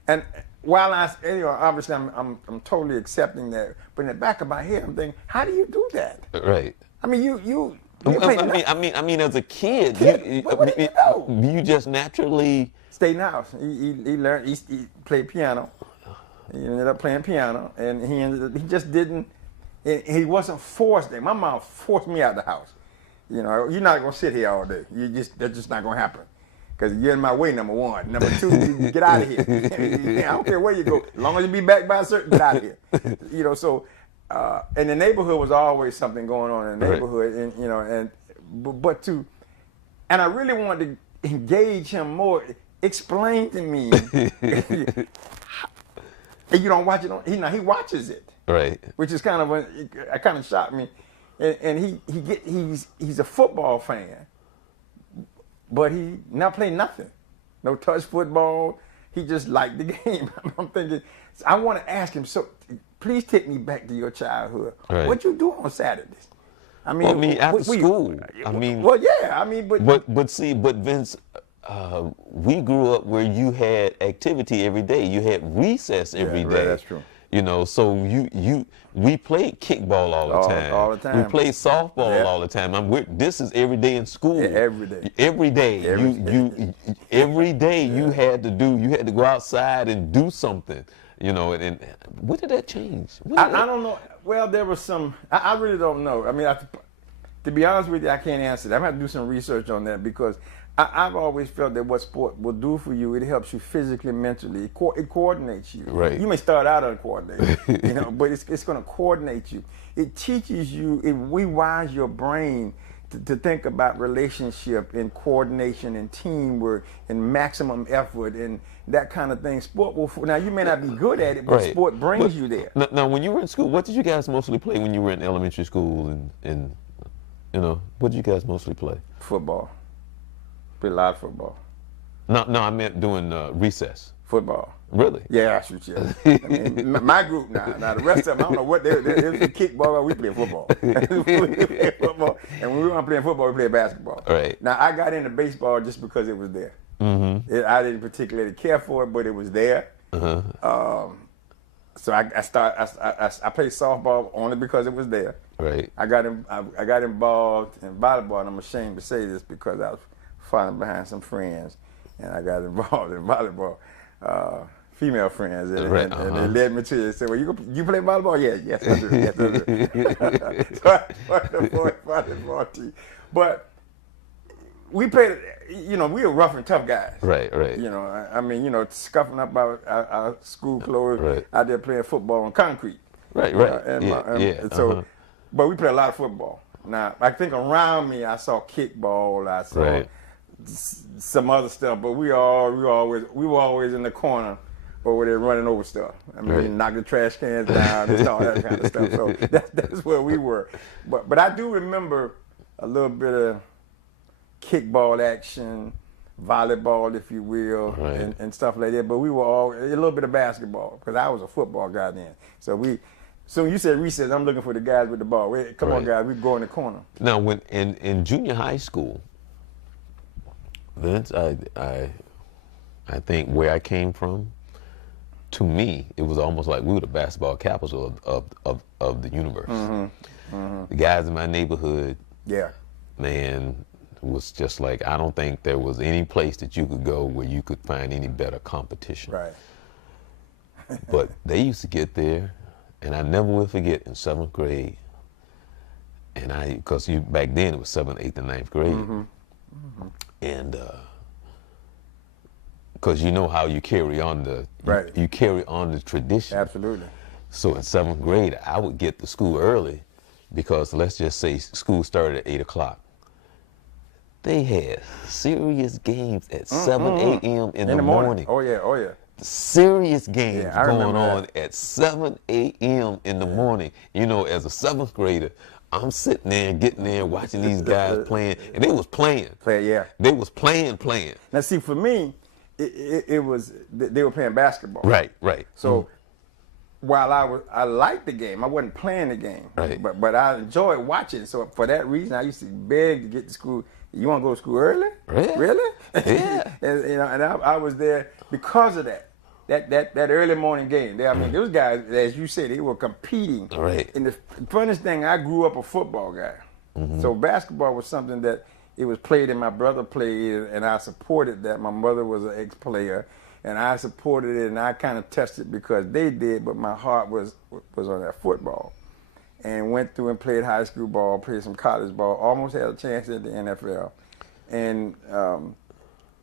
And while obviously I'm totally accepting that, but in the back of my head I'm thinking, how do you do that? Right. I mean, you I mean, as a kid, what did you know? you just naturally stayed in the house. He learned. He played piano. He ended up playing piano, and he just didn't. He wasn't forced there. My mom forced me out of the house. You know, you're not gonna sit here all day. That's just not gonna happen. Because you're in my way, number one. Number two, you get out of here. I don't care where you go. As long as you be back by a certain, get out of here. You know, so, and the neighborhood was always something going on in the neighborhood. And, you know, and I really wanted to engage him more. Explain to me. And you don't watch it he watches it. Right. Which is kind of shocked me. And he's a football fan. But he not playing nothing. No touch football. He just liked the game. I'm thinking, I want to ask him, so please take me back to your childhood. Right. What you do on Saturdays? I mean, after school. I mean, well, yeah. I mean, but Vince, we grew up where you had activity every day. You had recess every day. Right, that's true. You know, so we played kickball all the time. All the time. We played softball all the time. This is every day in school. Yeah, every day. Every day. Every day you had to go outside and do something. You know, and when did that change? I don't know. Well, there was some. I really don't know. I mean, to be honest with you, I can't answer that. I'm going to have to do some research on that, because I've always felt that what sport will do for you, it helps you physically, mentally. It coordinates you. Right. You may start out uncoordinated, you know, but it's going to coordinate you. It teaches you, it rewires your brain to think about relationship and coordination and teamwork and maximum effort and that kind of thing. Sport will. Now, you may not be good at it, but sport brings you there. Now, when you were in school, what did you guys mostly play when you were in elementary school? And you know, what did you guys mostly play? Football. Played a lot of football. No, I meant doing recess. Football. Really? Yeah, yeah. I mean, my group now the rest of them, I don't know what they're kickball. We play football. We play football. And when we weren't playing football, we played basketball. Right. Now, I got into baseball just because it was there. Mm-hmm. I didn't particularly care for it, but it was there. Uh-huh. So I played softball only because it was there. Right. I got involved in volleyball, and I'm ashamed to say this because I was falling behind some friends, and I got involved in volleyball. Female friends, and they led me to it. Said, "Well, you play volleyball?" Yes, I do. Yes, I do. So I started volleyball team. But we played. You know, we were rough and tough guys. Right. You know, I mean, you know, scuffing up our school clothes Right. out there playing football on concrete. Right. So But we played a lot of football. Now, I think around me, I saw kickball, I saw Right. some other stuff, but we were always in the corner over there running over stuff. I mean, Right. knock the trash cans down and all that kind of stuff. So that's where we were. But I do remember a little bit of kickball action, volleyball, if you will, Right. and stuff like that. But we were all a little bit of basketball because I was a football guy then. So you said recess, I'm looking for the guys with the ball. Come on, Right. guys, we go in the corner. Now, when in junior high school, Vince, I think where I came from, to me, it was almost like we were the basketball capital of the universe. The guys in my neighborhood, Yeah. man, was just like, I don't think there was any place that you could go where you could find any better competition. Right. But they used to get there, and I never will forget in 7th grade, and because back then it was 7th, 8th, and 9th grade, and because you know how you carry on Right. you carry on the tradition. Absolutely. So in 7th grade, I would get to school early because let's just say school started at 8 o'clock. They had serious games at 7 a.m. in the morning. Oh yeah, oh yeah. Serious games Yeah, I going remember on that. at 7 a.m. in the morning. You know, as a 7th grader, I'm sitting there, getting there, watching these guys playing, and they was playing. Yeah. They was playing. Now see, for me, it was they were playing basketball. Right, right. So while I liked the game, I wasn't playing the game. Right. But I enjoyed watching. So for that reason, I used to beg to get to school. You want to go to school early? Yeah. Really? Yeah. and I was there because of that. That early morning game. I mean, those guys, as you said, they were competing. Right. And the funniest thing, I grew up a football guy. So basketball was something that it was played and my brother played, and I supported that. My mother was an ex-player, and I supported it, and I kind of tested because they did, but my heart was on that football. And went through and played high school ball, played some college ball, almost had a chance at the NFL. And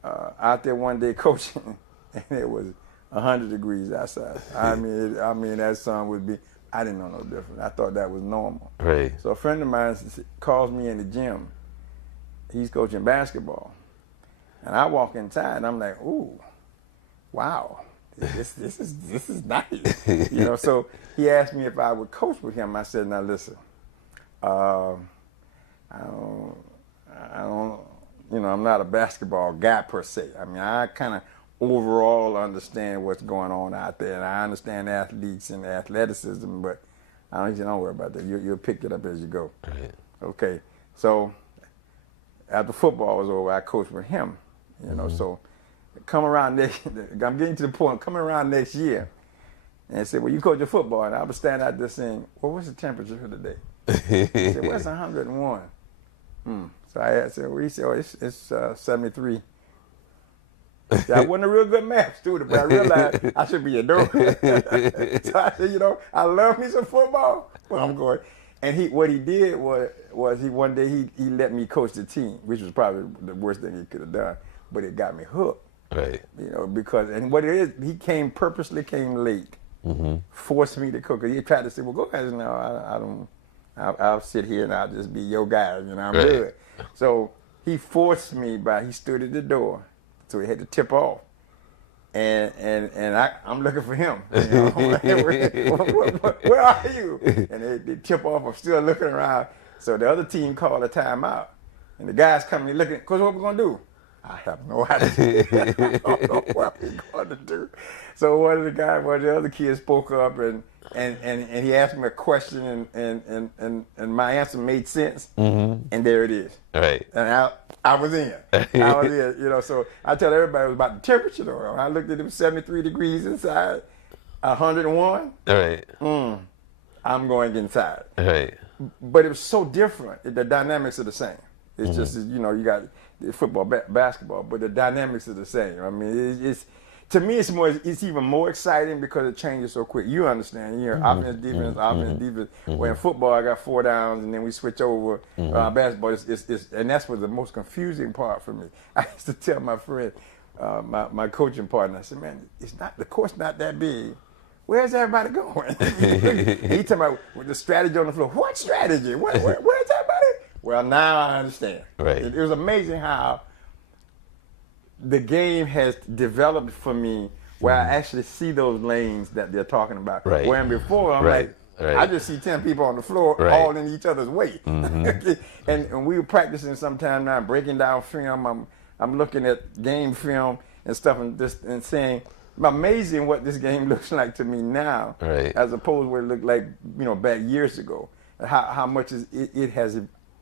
out there one day coaching, and it was 100 degrees outside. I mean that sun would be, I didn't know no different. I thought that was normal. Right. So a friend of mine calls me in the gym. He's coaching basketball. And I walk inside and I'm like, ooh, wow. This is nice. You know, so he asked me if I would coach with him. I said, now listen, I don't, you know, I'm not a basketball guy per se. I mean, I kind of overall understand what's going on out there, and I understand athletes and athleticism, but don't worry about that. You'll pick it up as you go. Right. Okay, so after football was over, I coached with him, you know, so come around next, I'm getting to the point, coming around next year, and I said, well, you coach your football, and I would stand out there saying, well, what's the temperature for today? He said, well, it's 101. So I said, well, he said, oh, it's 73. I wasn't a real good math student, but I realized I should be a dope. So I said, you know, I love me some football, but I'm going. And what he did was one day he let me coach the team, which was probably the worst thing he could have done, but it got me hooked. Right. You know, because, and what it is, he purposely came late, forced me to cook. He tried to say, well, go ahead. No, I don't, I'll sit here and I'll just be your guy, you know, I'm Right. good. So he forced me he stood at the door, so he had to tip off. And I'm looking for him. You know? I'm like, where are you? And they tip off, I'm still looking around. So the other team called a timeout. And the guys coming looking, Coach, what we gonna do? I have no idea. I don't know what we're going to do. So one of the other kids spoke up and he asked me a question and my answer made sense. And there it is. Right. And I was in. You know, so I tell everybody it was about the temperature though. When I looked at it, 73 degrees inside, 101. Right. I'm going inside. Right. But it was so different. The dynamics are the same. It's just, you know, you got football, basketball, but the dynamics are the same. I mean, it's to me, it's even more exciting because it changes so quick. You understand? You know, offense, defense, offense, defense. Where in football, I got 4 downs, and then we switch over. Basketball, and that's was the most confusing part for me. I used to tell my friend, my coaching partner, I said, man, the court's not that big, where's everybody going? He talking about with the strategy on the floor. What strategy? Where's everybody? Well, now I understand. Right. It was amazing how the game has developed for me where I actually see those lanes that they're talking about. Right. Where before I'm Right. like, I just see 10 people on the floor Right. all in each other's way. And we were practicing sometime now, breaking down film. I'm looking at game film and stuff and saying, amazing what this game looks like to me now, Right. as opposed to what it looked like, back years ago. How much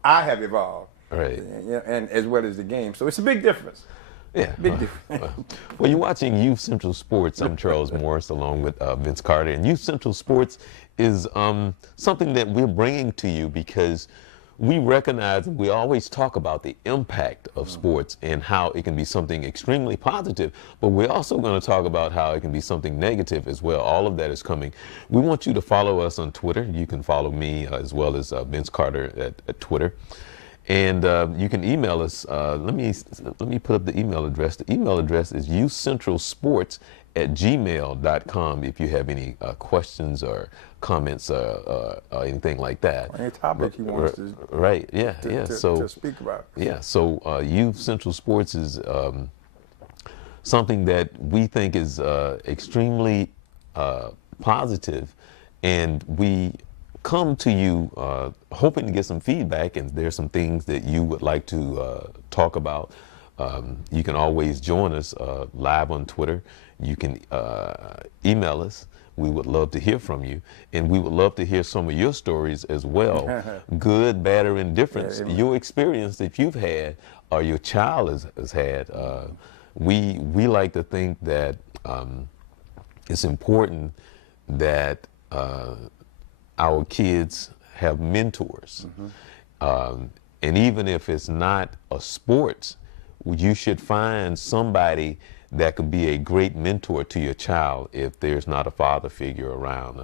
I have evolved, Right. and as well as the game. So it's a big difference. Yeah. Big difference. Well, you're watching Youth Central Sports. I'm Charles Morse along with Vince Carter. And Youth Central Sports is something that we're bringing to you because we recognize and we always talk about the impact of sports and how it can be something extremely positive, but we're also going to talk about how it can be something negative as well. All of that is coming. We want you to follow us on Twitter. You can follow me as well as Vince Carter at Twitter. And you can email us. Let me put up the email address. The email address is youthcentralsports@gmail.com if you have any questions or comments or anything like that. Any topic you want us to, right, yeah, to speak about. Yeah, so Youth Central Sports is something that we think is extremely positive, and we come to you hoping to get some feedback, and there's some things that you would like to talk about. You can always join us live on Twitter. You can email us. We would love to hear from you, and we would love to hear some of your stories as well, good, bad, or indifferent. Your experience that you've had or your child has had. We like to think that it's important that our kids have mentors. And even if it's not a sports, you should find somebody that could be a great mentor to your child if there's not a father figure around.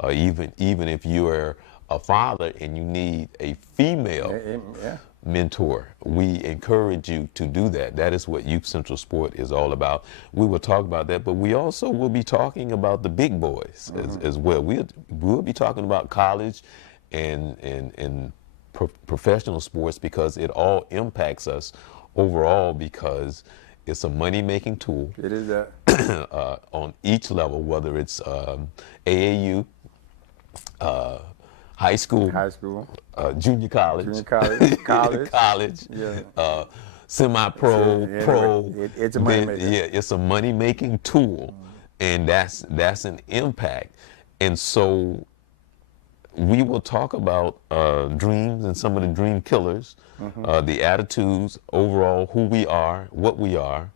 Or even if you're a father and you need a female mentor, we encourage you to do that. That is what Youth Central Sport is all about. We will talk about that, but we also will be talking about the big boys as well. We'll be talking about college and professional sports because it all impacts us overall because it's a money-making tool. It is that. On each level, whether it's AAU, high school, junior college, college, semi-pro, pro. It's a money maker. Yeah, it's a money-making tool, and that's an impact. And so we will talk about dreams and some of the dream killers, the attitudes, overall who we are, what we are,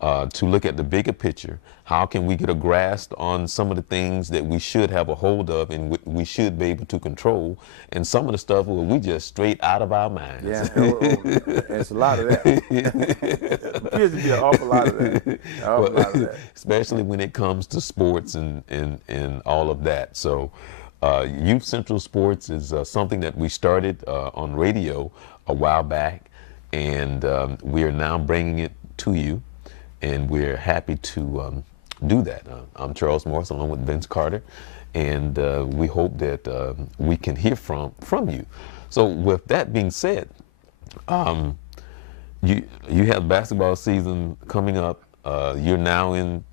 to look at the bigger picture. How can we get a grasp on some of the things that we should have a hold of and we should be able to control, and some of the stuff where we just straight out of our minds. Yeah, it's a lot of that. It appears to be an awful lot of that. Lot of that. Especially when it comes to sports and all of that. So Youth Central Sports is something that we started on radio a while back, and we are now bringing it to you, and we're happy to do that. I'm Charles Morse along with Vince Carter, and we hope that we can hear from you. So with that being said, you have basketball season coming up. You're now in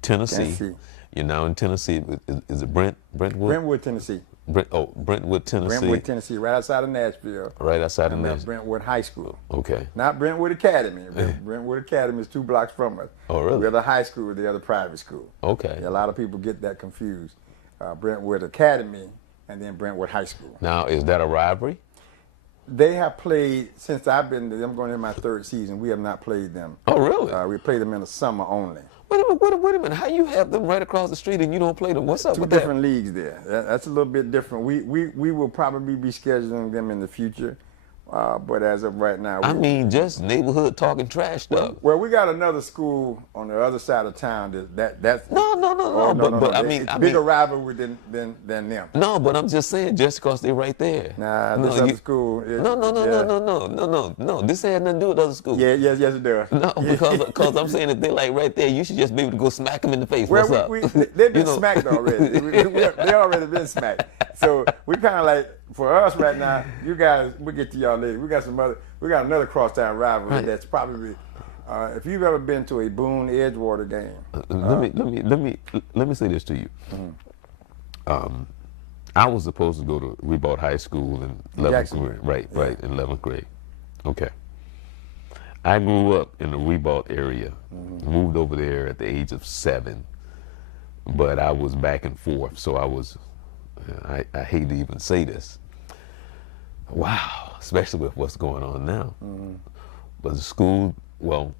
Tennessee. You're now in Tennessee. Is it Brentwood? Brentwood, Tennessee. Brentwood, Tennessee. Brentwood, Tennessee, right outside of Nashville. Right outside of Nashville. Brentwood High School. Okay. Not Brentwood Academy. Brentwood Academy is 2 blocks from us. Oh, really? We're the high school, the other private school. Okay. Yeah, a lot of people get that confused. Brentwood Academy and then Brentwood High School. Now, is that a rivalry? They have played, since I'm going in my 3rd season, we have not played them. Oh, really? We play them in the summer only. Wait a minute. How you have them right across the street and you don't play them? What's up with that? 2 different leagues there. That's a little bit different. We will probably be scheduling them in the future But as of right now, I mean, just neighborhood talking trash stuff. well, we got another school on the other side of town that's No. But I mean, it's bigger rivalry than them. No, but I'm just saying, just because they're right there. Nah, no, this other school. No. This had nothing to do with other schools. Yes, it does. No, because I'm saying if they like right there, you should just be able to go smack them in the face. Well, What's up? they've been smacked already. They already been smacked. So we kind of like, for us right now, you guys, we'll get to y'all later. We got another crosstown rivalry right. That's probably, if you've ever been to a Boone Edgewater game. Let me say this to you. I was supposed to go to Ribault High School in 11th grade. Right, in 11th grade. Okay. I grew up in the Ribault area, moved over there at the age of 7, but I was back and forth, so I hate to even say this. Wow, especially with what's going on now. But the school, well,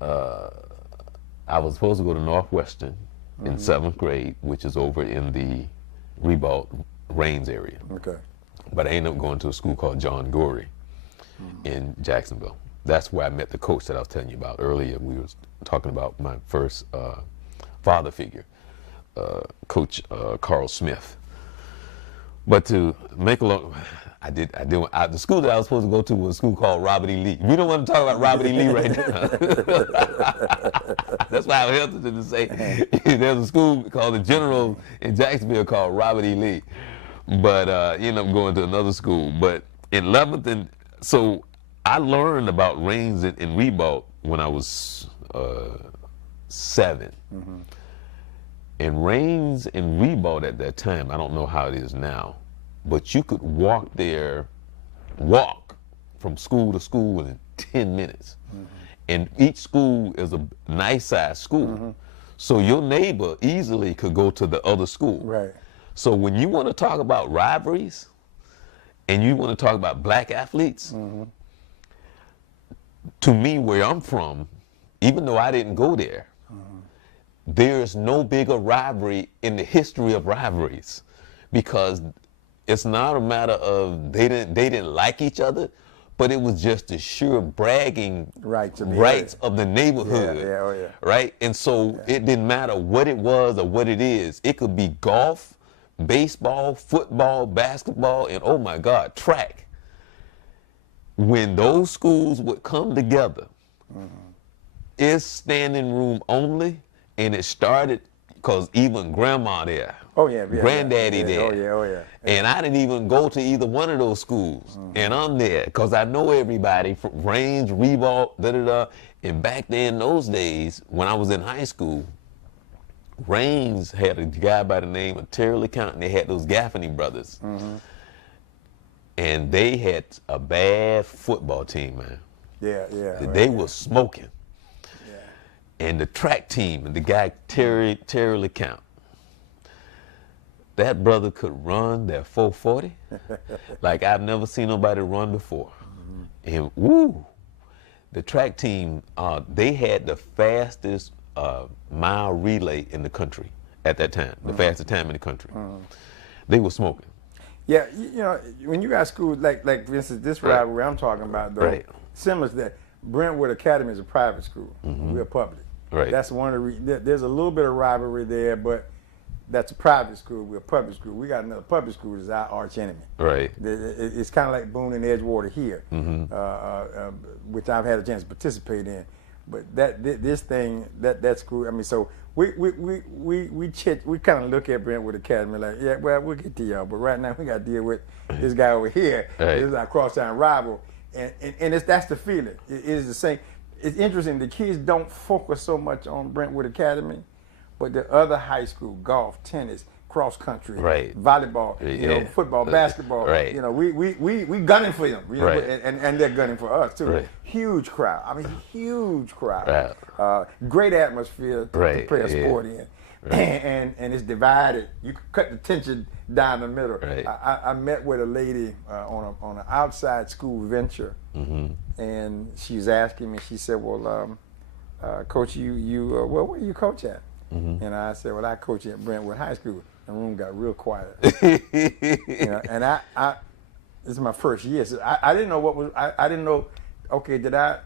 I was supposed to go to Northwestern in 7th grade, which is over in the Ribault Rains area. Okay. But I ended up going to a school called John Gorey in Jacksonville. That's where I met the coach that I was telling you about earlier. We were talking about my first father figure, Coach Carl Smith. But to make a long, the school that I was supposed to go to was a school called Robert E. Lee. We don't want to talk about Robert E. Lee right now. That's why I'm hesitant to say there's a school called the General in Jacksonville called Robert E. Lee. But ended up going to another school. But in 11th, and so I learned about Rains and Ribault when I was 7. And Rains and Ribault at that time, I don't know how it is now, but you could walk from school to school in 10 minutes. And each school is a nice sized school. So your neighbor easily could go to the other school. Right. So when you want to talk about rivalries and you want to talk about black athletes, to me, where I'm from, even though I didn't go there, there's no bigger rivalry in the history of rivalries, because it's not a matter of they didn't like each other, but it was just the sheer bragging rights of the neighborhood. Right? And so it didn't matter what it was or what it is. It could be golf, baseball, football, basketball, and oh my God, track. When those schools would come together, it's standing room only. And it started because even grandma there, granddaddy there, and I didn't even go to either one of those schools, and I'm there because I know everybody from Rains, Ribault, And back then, those days, when I was in high school, Rains had a guy by the name of Terry LeCount, and they had those Gaffney brothers, and they had a bad football team, man. They were smoking. And the track team, and the guy Terry LeCount, that brother could run that 440 like I've never seen nobody run before. And woo, the track team, they had the fastest mile relay in the country at that time, the fastest time in the country. They were smoking. Yeah, you know, when you got schools like for instance, this rivalry I'm talking about, though, similar to that, Brentwood Academy is a private school. We're public. That's one of the reasons. There's a little bit of rivalry there, but that's a private school. We're a public school. We got another public school that's our arch enemy. It's kind of like Boone and Edgewater here, which I've had a chance to participate in. But this thing, that school, I mean, so we kind of look at Brentwood Academy like, yeah, well, we'll get to y'all, but right now we got to deal with this guy over here. This is our crosstown rival, and that's the feeling. It is the same. It's interesting. The kids don't focus so much on Brentwood Academy, but the other high school, golf, tennis, cross country, volleyball, you know, football, basketball, you know, we gunning for them, you know, and they're gunning for us too. Huge crowd. I mean, huge crowd. Great atmosphere to play a sport in. And it's divided. You can cut the tension down the middle. I met with a lady on an outside school venture, and she's asking me. She said, "Well, Coach, well, where do you coach at?" And I said, "Well, I coach at Brentwood High School." The room got real quiet. You know, and this is my first year. So I didn't know what was. I didn't know. Okay, did I?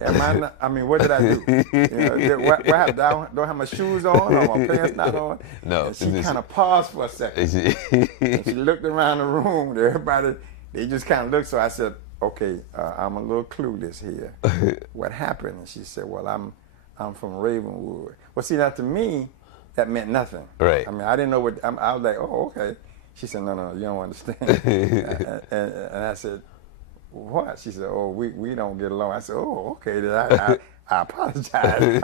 Am I? Not, I mean, what did I do? What happened? Don't have my shoes on or my pants not on? No. And she kind of paused for a second. And she looked around the room. Everybody, they just kind of looked. So I said, okay, I'm a little clueless here. What happened? And she said, well, I'm from Ravenwood. Well, see, now to me, that meant nothing. Right. I mean, I didn't know what. I was like, oh, okay. She said, no, you don't understand. and I said, what? She said, oh, we don't get along. I said, oh, okay, then I apologize.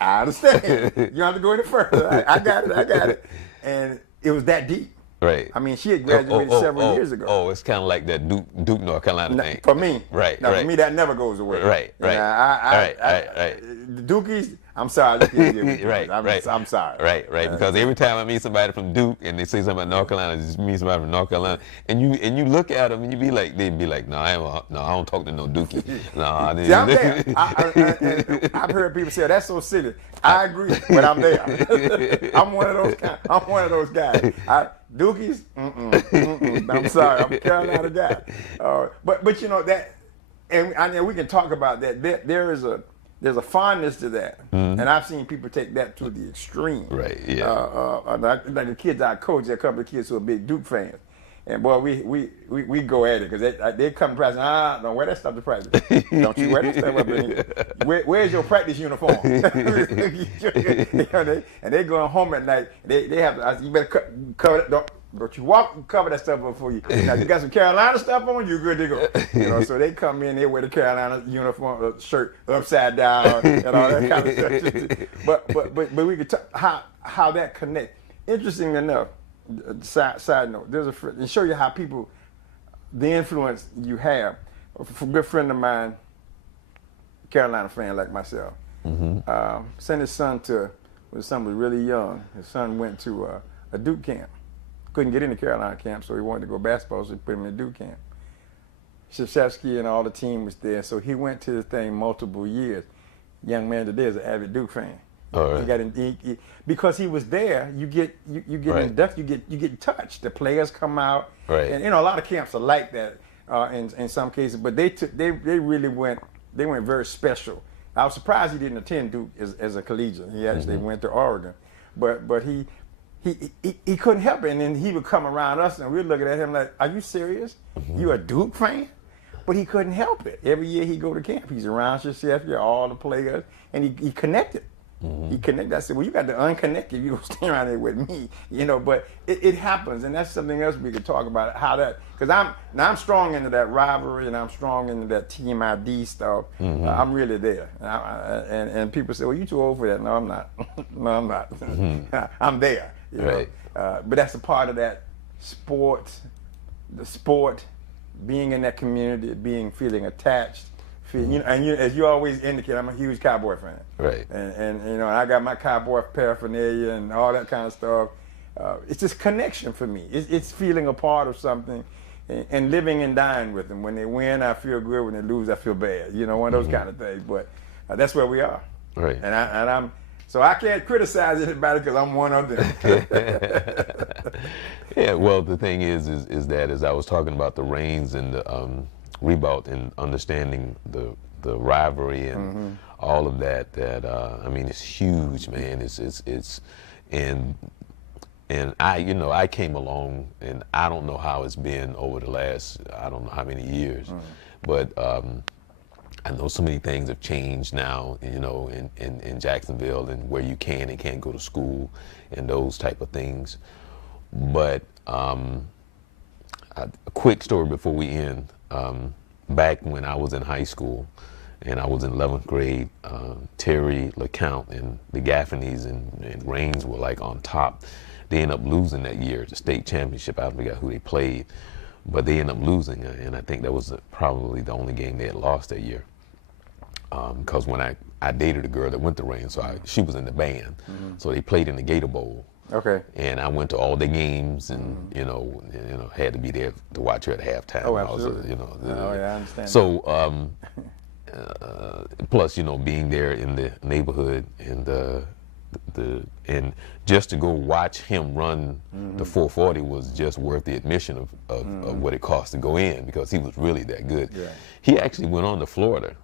I understand. You don't have to go any further. I got it. And it was that deep. Right. I mean, she had graduated several years ago. Oh, it's kind of like that Duke, North Carolina thing. For me. Right, now, right. For me, that never goes away. Right. The Dukies, I'm sorry. Right. I'm sorry. Right. Because every time I meet somebody from Duke and they say something about North Carolina, just meet somebody from North Carolina, and you look at them and they'd be like, no, I don't talk to no Dookie. No, I didn't. See, I'm there. I've heard people say that's so silly. I agree, but I'm there. I'm one of those guys. Dookies, I'm sorry, I'm a Carolina guy. But you know that, and I know we can talk about that. There's a fondness to that, and I've seen people take that to the extreme. Right. Yeah. Like the kids I coach, there are a couple of kids who are big Duke fans, and boy, we go at it because they come to practice. Don't wear that stuff to practice. Don't you wear that stuff up in here. Where's your practice uniform? And they going home at night. They have you better cover that. Don't you walk and cover that stuff up for you. Now you got some Carolina stuff on, you're good to go. So they come in, they wear the Carolina uniform shirt upside down and all that kind of stuff. But we could talk how that connects. Interesting enough, side note, and show you how people, the influence you have. A good friend of mine, Carolina fan like myself, sent his son when his son was really young. His son went to a Duke camp. Couldn't get into Carolina camp, so he wanted to go basketball, so he put him in Duke camp. Krzyzewski and all the team was there, so he went to the thing multiple years. Young man today is an avid Duke fan. All right. Because he was there, you get Right. inducted, you get touched. The players come out, Right. and a lot of camps are like that in some cases. But they really went very special. I was surprised he didn't attend Duke as a collegiate. He actually went to Oregon, but he couldn't help it, and then he would come around us, and we're looking at him like, "Are you serious? You a Duke fan?" But he couldn't help it. Every year he go to camp, he's around Krzyzewski, all the players, and he connected. He connected. I said, "Well, you got to unconnect if you don't stay around there with me, But it happens, and that's something else we could talk about. How that, because I'm strong into that rivalry, and I'm strong into that team ID stuff. I'm really there, and people say, "Well, you too old for that." No, I'm not. No, I'm not. I'm there. Right. But that's a part of that the sport, being in that community, feeling attached. As you always indicate, I'm a huge Cowboy fan. Right. And I got my Cowboy paraphernalia and all that kind of stuff. It's just connection for me. It's feeling a part of something and living and dying with them. When they win, I feel good. When they lose, I feel bad. One of those kind of things. But that's where we are. Right. So I can't criticize anybody because I'm one of them. Yeah, well, the thing is that as I was talking about the reigns and the rebound and understanding the rivalry and all of that, I mean, it's huge, man. And I came along, and I don't know how it's been over the last, I don't know how many years, but I know so many things have changed now, in Jacksonville, and where you can and can't go to school and those type of things. But a quick story before we end. Back when I was in high school and I was in 11th grade, Terry LeCount and the Gaffneys and Reigns were like on top. They ended up losing that year, the state championship. I forgot who they played, but they ended up losing, and I think that was probably the only game they had lost that year. Because when I dated a girl that went to Reigns, so she was in the band, so they played in the Gator Bowl. Okay. And I went to all the games, and had to be there to watch her at halftime. Oh, absolutely. I understand. So, plus being there in the neighborhood, and And just to go watch him run the 440 was just worth the admission of what it cost to go in, because he was really that good. Yeah. He actually went on to Florida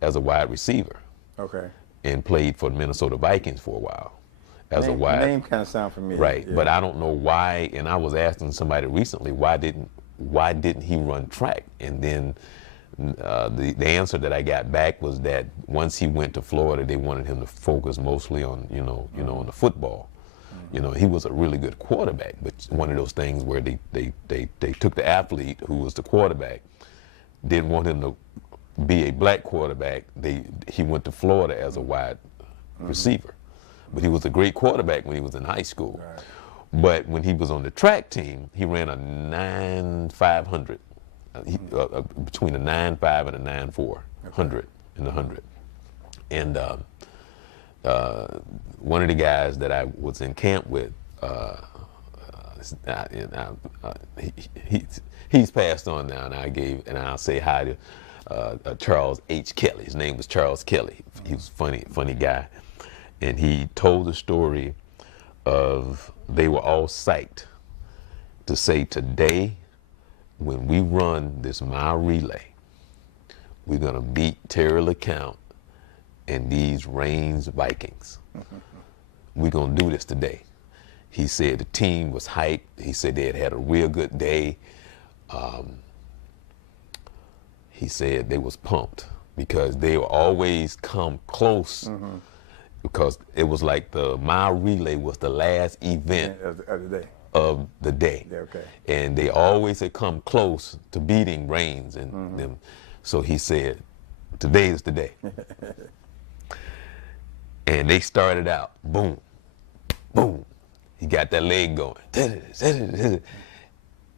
as a wide receiver. Okay. And played for the Minnesota Vikings for a while as a wide. Name kind of sound familiar. Right, yeah. but I don't know why. And I was asking somebody recently, why didn't he run track? And then the answer that I got back was that once he went to Florida, they wanted him to focus mostly on on the football. He was a really good quarterback, but one of those things where they took the athlete who was the quarterback, didn't want him to be a black quarterback. He went to Florida as a wide receiver, but he was a great quarterback when he was in high school. Right. But when he was on the track team, he ran a 9.500, between a 9.5 and a 9.4, 100 in the 100. And one of the guys that I was in camp with, he's passed on now, and I'll say hi to Charles H. Kelly. His name was Charles Kelly. He was a funny guy. And he told the story of they were all psyched to say, today, when we run this mile relay, we're going to beat Terry LeCount and these Reigns Vikings. We're going to do this today. He said the team was hyped. He said they had a real good day. He said they was pumped because they would always come close, because it was like the mile relay was the last event of the day. Yeah, okay. And they always had come close to beating Reigns and them. So he said, today is the day. And they started out, boom, boom. He got that leg going.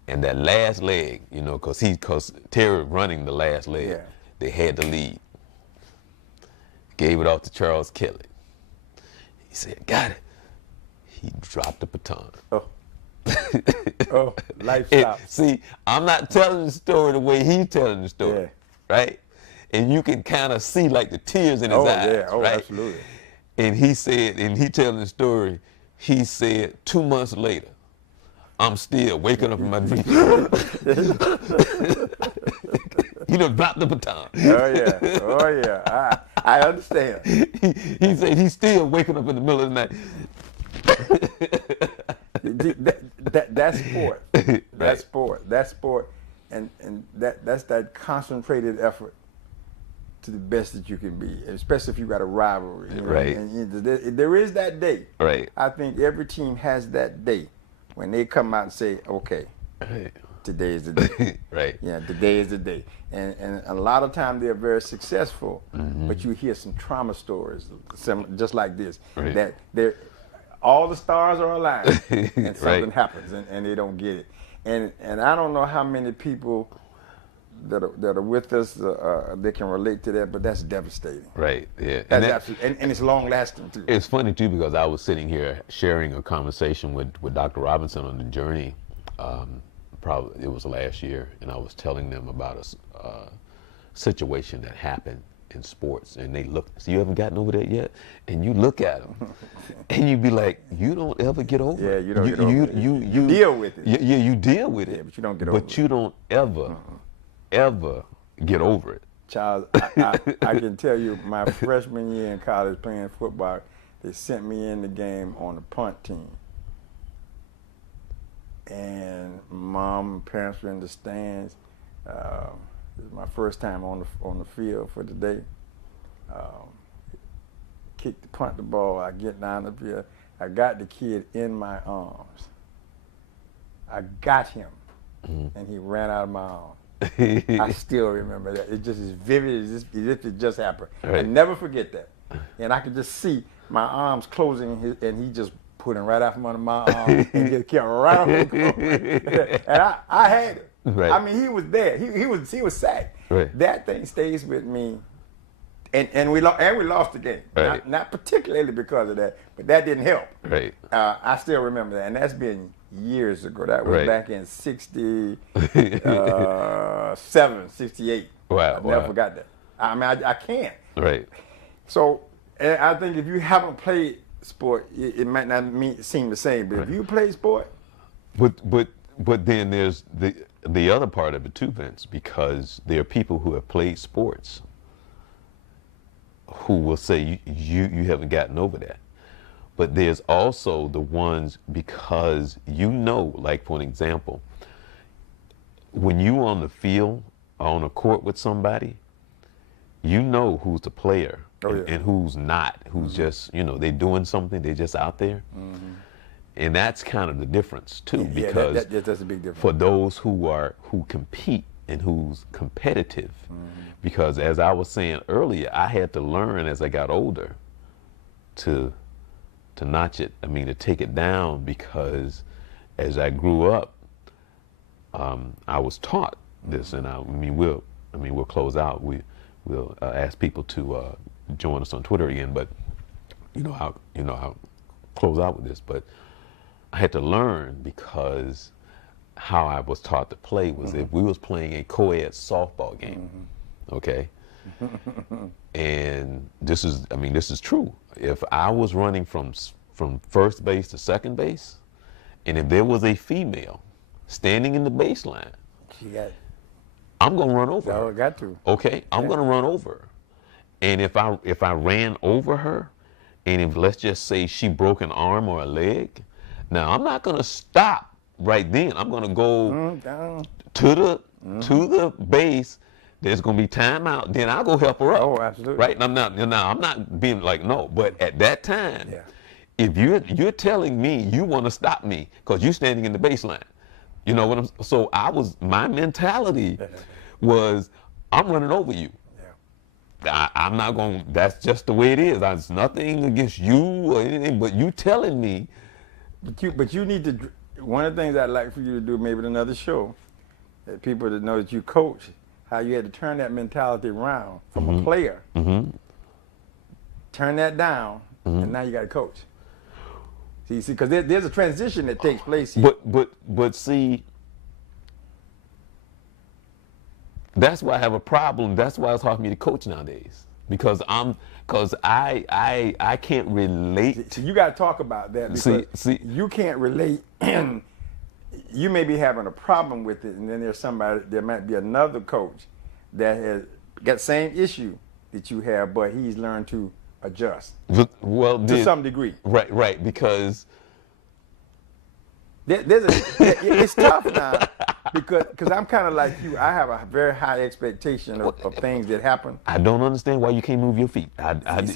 And that last leg, because Terry running the last leg, they had the lead. Gave it off to Charles Kelly. He said, got it. He dropped the baton. Oh. Oh, life stops. See, I'm not telling the story the way he's telling the story, right? And you can kind of see like the tears in his eyes, right? Absolutely. And he said, and he telling the story, he said, 2 months later, I'm still waking up in my dream. He done dropped the baton. Oh yeah. I understand. He said he's still waking up in the middle of the night. That's sport. That's sport. That's sport, and that's that concentrated effort to the best that you can be, especially if you got a rivalry. Right. And there is that day. Right. I think every team has that day when they come out and say, okay, today is the day. Right. Yeah, today is the day. And a lot of times they're very successful, but you hear some trauma stories, just like this, that all the stars are aligned and something happens and they don't get it. And I don't know how many people that are with us they can relate to that, but that's devastating. Right. Yeah. And it's long lasting too. It's funny too, because I was sitting here sharing a conversation with Dr. Robinson on the journey. Probably it was last year, and I was telling them about a situation that happened in sports, and they look. So you haven't gotten over that yet, and you look at them, and you be like, you don't ever get over it. Yeah, you don't get over it. You deal with it. Yeah, you deal with it. Yeah, but you don't get over it. But you don't ever get over it. Charles, I can tell you, my freshman year in college playing football, they sent me in the game on the punt team. And mom and parents were in the stands. It was my first time on the field for the day. Punt the ball. I get down the field. I got the kid in my arms. I got him, and he ran out of my arms. I still remember that. It's just as vivid as if it just happened. Right. I never forget that. And I could just see my arms closing, and he just put him right out from under my arm and just kept right on going. And I had it. Right. I mean, he was there. He was sacked. Right. That thing stays with me. And we lost the game. Right. Not particularly because of that, but that didn't help. Right. I still remember that, and that's been years ago. That was back in 67, 68. Wow. I never forgot that. I mean, I can't. Right. So, and I think if you haven't played sport, it might not seem the same. But if you play sport, but then there's the other part of it too, Vince, because there are people who have played sports who will say you haven't gotten over that. But there's also the ones, because like for an example, when you on the field or on a court with somebody, you know who's the player and who's not, who's just, they're doing something, they're just out there. And that's kind of the difference too, because that's a big difference. For those who compete and who's competitive, because as I was saying earlier, I had to learn as I got older to notch it, to take it down, because as I grew up, I was taught this, and we'll close out. We'll ask people to join us on Twitter again, but I'll close out with this. But I had to learn, because how I was taught to play was if we was playing a co-ed softball game, okay? And this is true. If I was running from first base to second base, and if there was a female standing in the baseline, I'm gonna run over her. I got to. Okay, I'm gonna run over her. And if I ran over her, and if, let's just say, she broke an arm or a leg, now I'm not gonna stop right then. I'm gonna go to the base. There's gonna be timeout. Then I'll go help her up. Oh, absolutely. Right? And I'm not being like, no. But at that time, if you're telling me you want to stop me because you're standing in the baseline, you know what I'm. So my mentality was, I'm running over you. I'm not going. That's just the way it is. There's nothing against you or anything, but you telling me. But you need to. One of the things I'd like for you to do, maybe in another show, that people to know that you coach, how you had to turn that mentality around from a player, turn that down, and now you got to coach. See, because there's a transition that takes place here. But see, that's why I have a problem. That's why it's hard for me to coach nowadays, because I can't relate. See, you got to talk about that, because you can't relate. You may be having a problem with it, and then there might be another coach that has got the same issue that you have, but he's learned to adjust. Well, to some degree. Right, because it's tough now, because I'm kind of like you. I have a very high expectation of things that happen. I don't understand why you can't move your feet. They don't have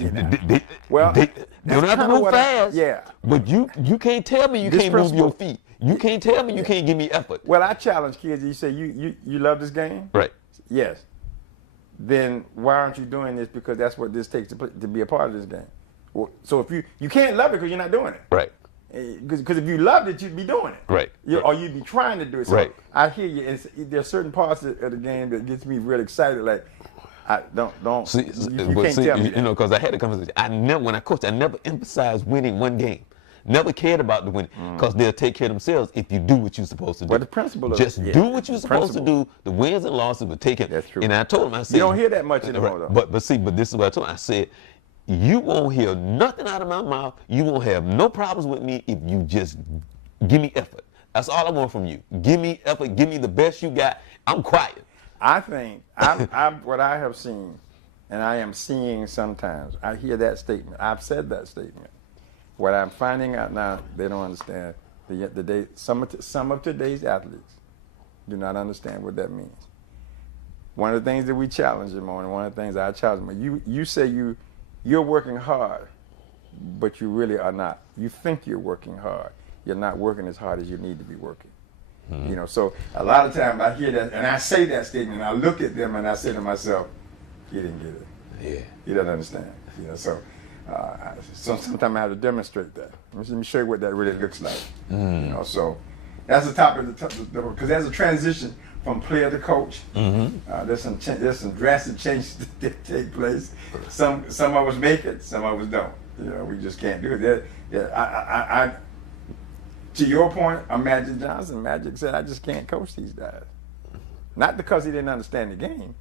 to move fast. But you can't tell me you can't move your feet. You can't tell me you can't give me effort. Well, I challenge kids. You say you love this game, right? Yes. Then why aren't you doing this? Because that's what this takes to be a part of this game. Well, so if you can't love it because you're not doing it, right? Because if you loved it, you'd be doing it, right? Or you'd be trying to do it. So right. I hear you. There's certain parts of the game that gets me really excited. Like, I don't. See, you can't tell me. Because I had a conversation. When I coached, I never emphasized winning one game. Never cared about the winning, because they'll take care of themselves if you do what you're supposed to do. Well, the principle of just do what you're supposed to do. The wins and losses will take it. That's true. And I told him, I said, you don't hear that much anymore, though. But this is what I told him. I said, you won't hear nothing out of my mouth. You won't have no problems with me if you just give me effort. That's all I want from you. Give me effort. Give me the best you got. I'm quiet. I think what I have seen, and I am seeing sometimes, I hear that statement. I've said that statement. What I'm finding out now, they don't understand. Some of today's athletes do not understand what that means. One of the things that we challenge them on, and one of the things I challenge them, you say you're working hard, but you really are not. You think you're working hard. You're not working as hard as you need to be working. So a lot of times I hear that, and I say that statement, and I look at them, and I say to myself, "You didn't get it. Yeah, you don't understand." So sometimes I have to demonstrate that. Let me show you what that really looks like. So that's the topic, because there's a transition from player to coach. There's some drastic changes that take place. Some of us make it, some of us don't. We just can't do it. To your point, Magic Johnson. Magic said, "I just can't coach these guys." Not because he didn't understand the game,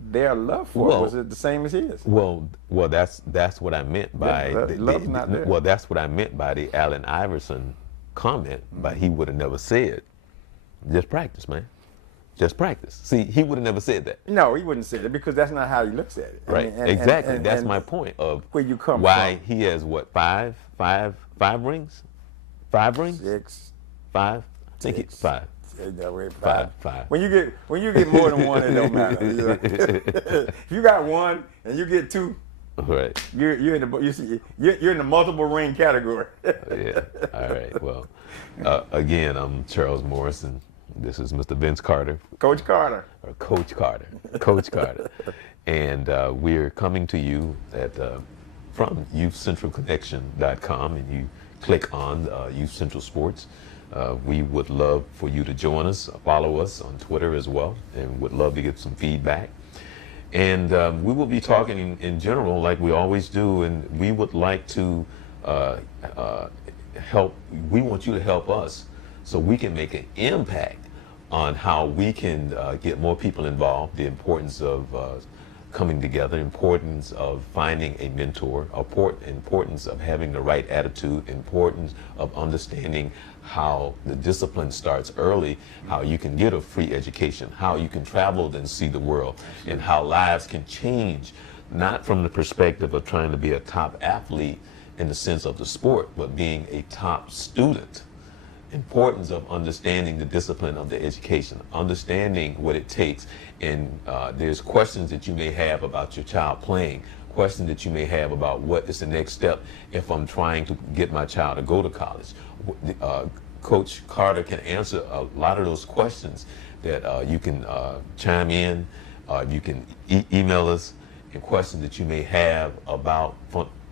their love for it was it the same as his? Well, that's what I meant by love's not there. well, that's what I meant by the Allen Iverson comment. But he would have never said, "Just practice, man. Just practice." See, he would have never said that. No, he wouldn't say that because that's not how he looks at it. Right. Exactly. That's my point of where you come why from. he has what five rings? 5 rings? 6. 5? I think it's 5. Five. When you get more than one, it don't matter. If you got one and you get 2, right, you're in the multiple ring category. Yeah. All right. Well, again, I'm Charles Morse, and this is Mr. Vince Carter, Coach Carter, or Coach Carter, Coach Carter, and we're coming to you from YouthCentralConnection.com, and you click on Youth Central Sports. We would love for you to join us, follow us on Twitter as well, and would love to get some feedback. And we will be talking in general like we always do, and we would like to help. We want you to help us so we can make an impact on how we can get more people involved, the importance of coming together, importance of finding a mentor, importance of having the right attitude, importance of understanding how the discipline starts early, how you can get a free education, how you can travel and see the world, and how lives can change, not from the perspective of trying to be a top athlete in the sense of the sport, but being a top student. Importance of understanding the discipline of the education, understanding what it takes, and there's questions that you may have about your child playing, questions that you may have about what is the next step if I'm trying to get my child to go to college. Coach Carter can answer a lot of those questions that you can chime in, you can email us, and questions that you may have about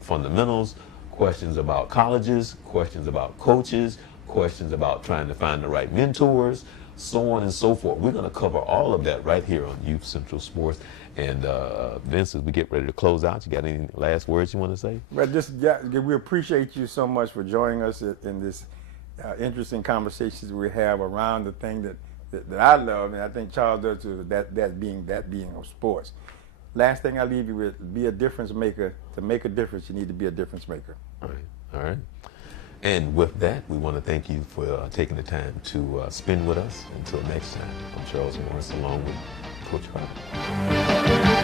fundamentals, questions about colleges, questions about coaches, questions about trying to find the right mentors, so on and so forth. We're going to cover all of that right here on Youth Central Sports. And Vince, as we get ready to close out, you got any last words you want to say? Well, we appreciate you so much for joining us in this interesting conversations we have around the thing that I love, and I think Charles does too, that being of sports. Last thing I leave you with: be a difference maker. To make a difference, you need to be a difference maker. All right. All right. And with that, we want to thank you for taking the time to spend with us. Until next time, I'm Charles Morris, along with Coach Carter.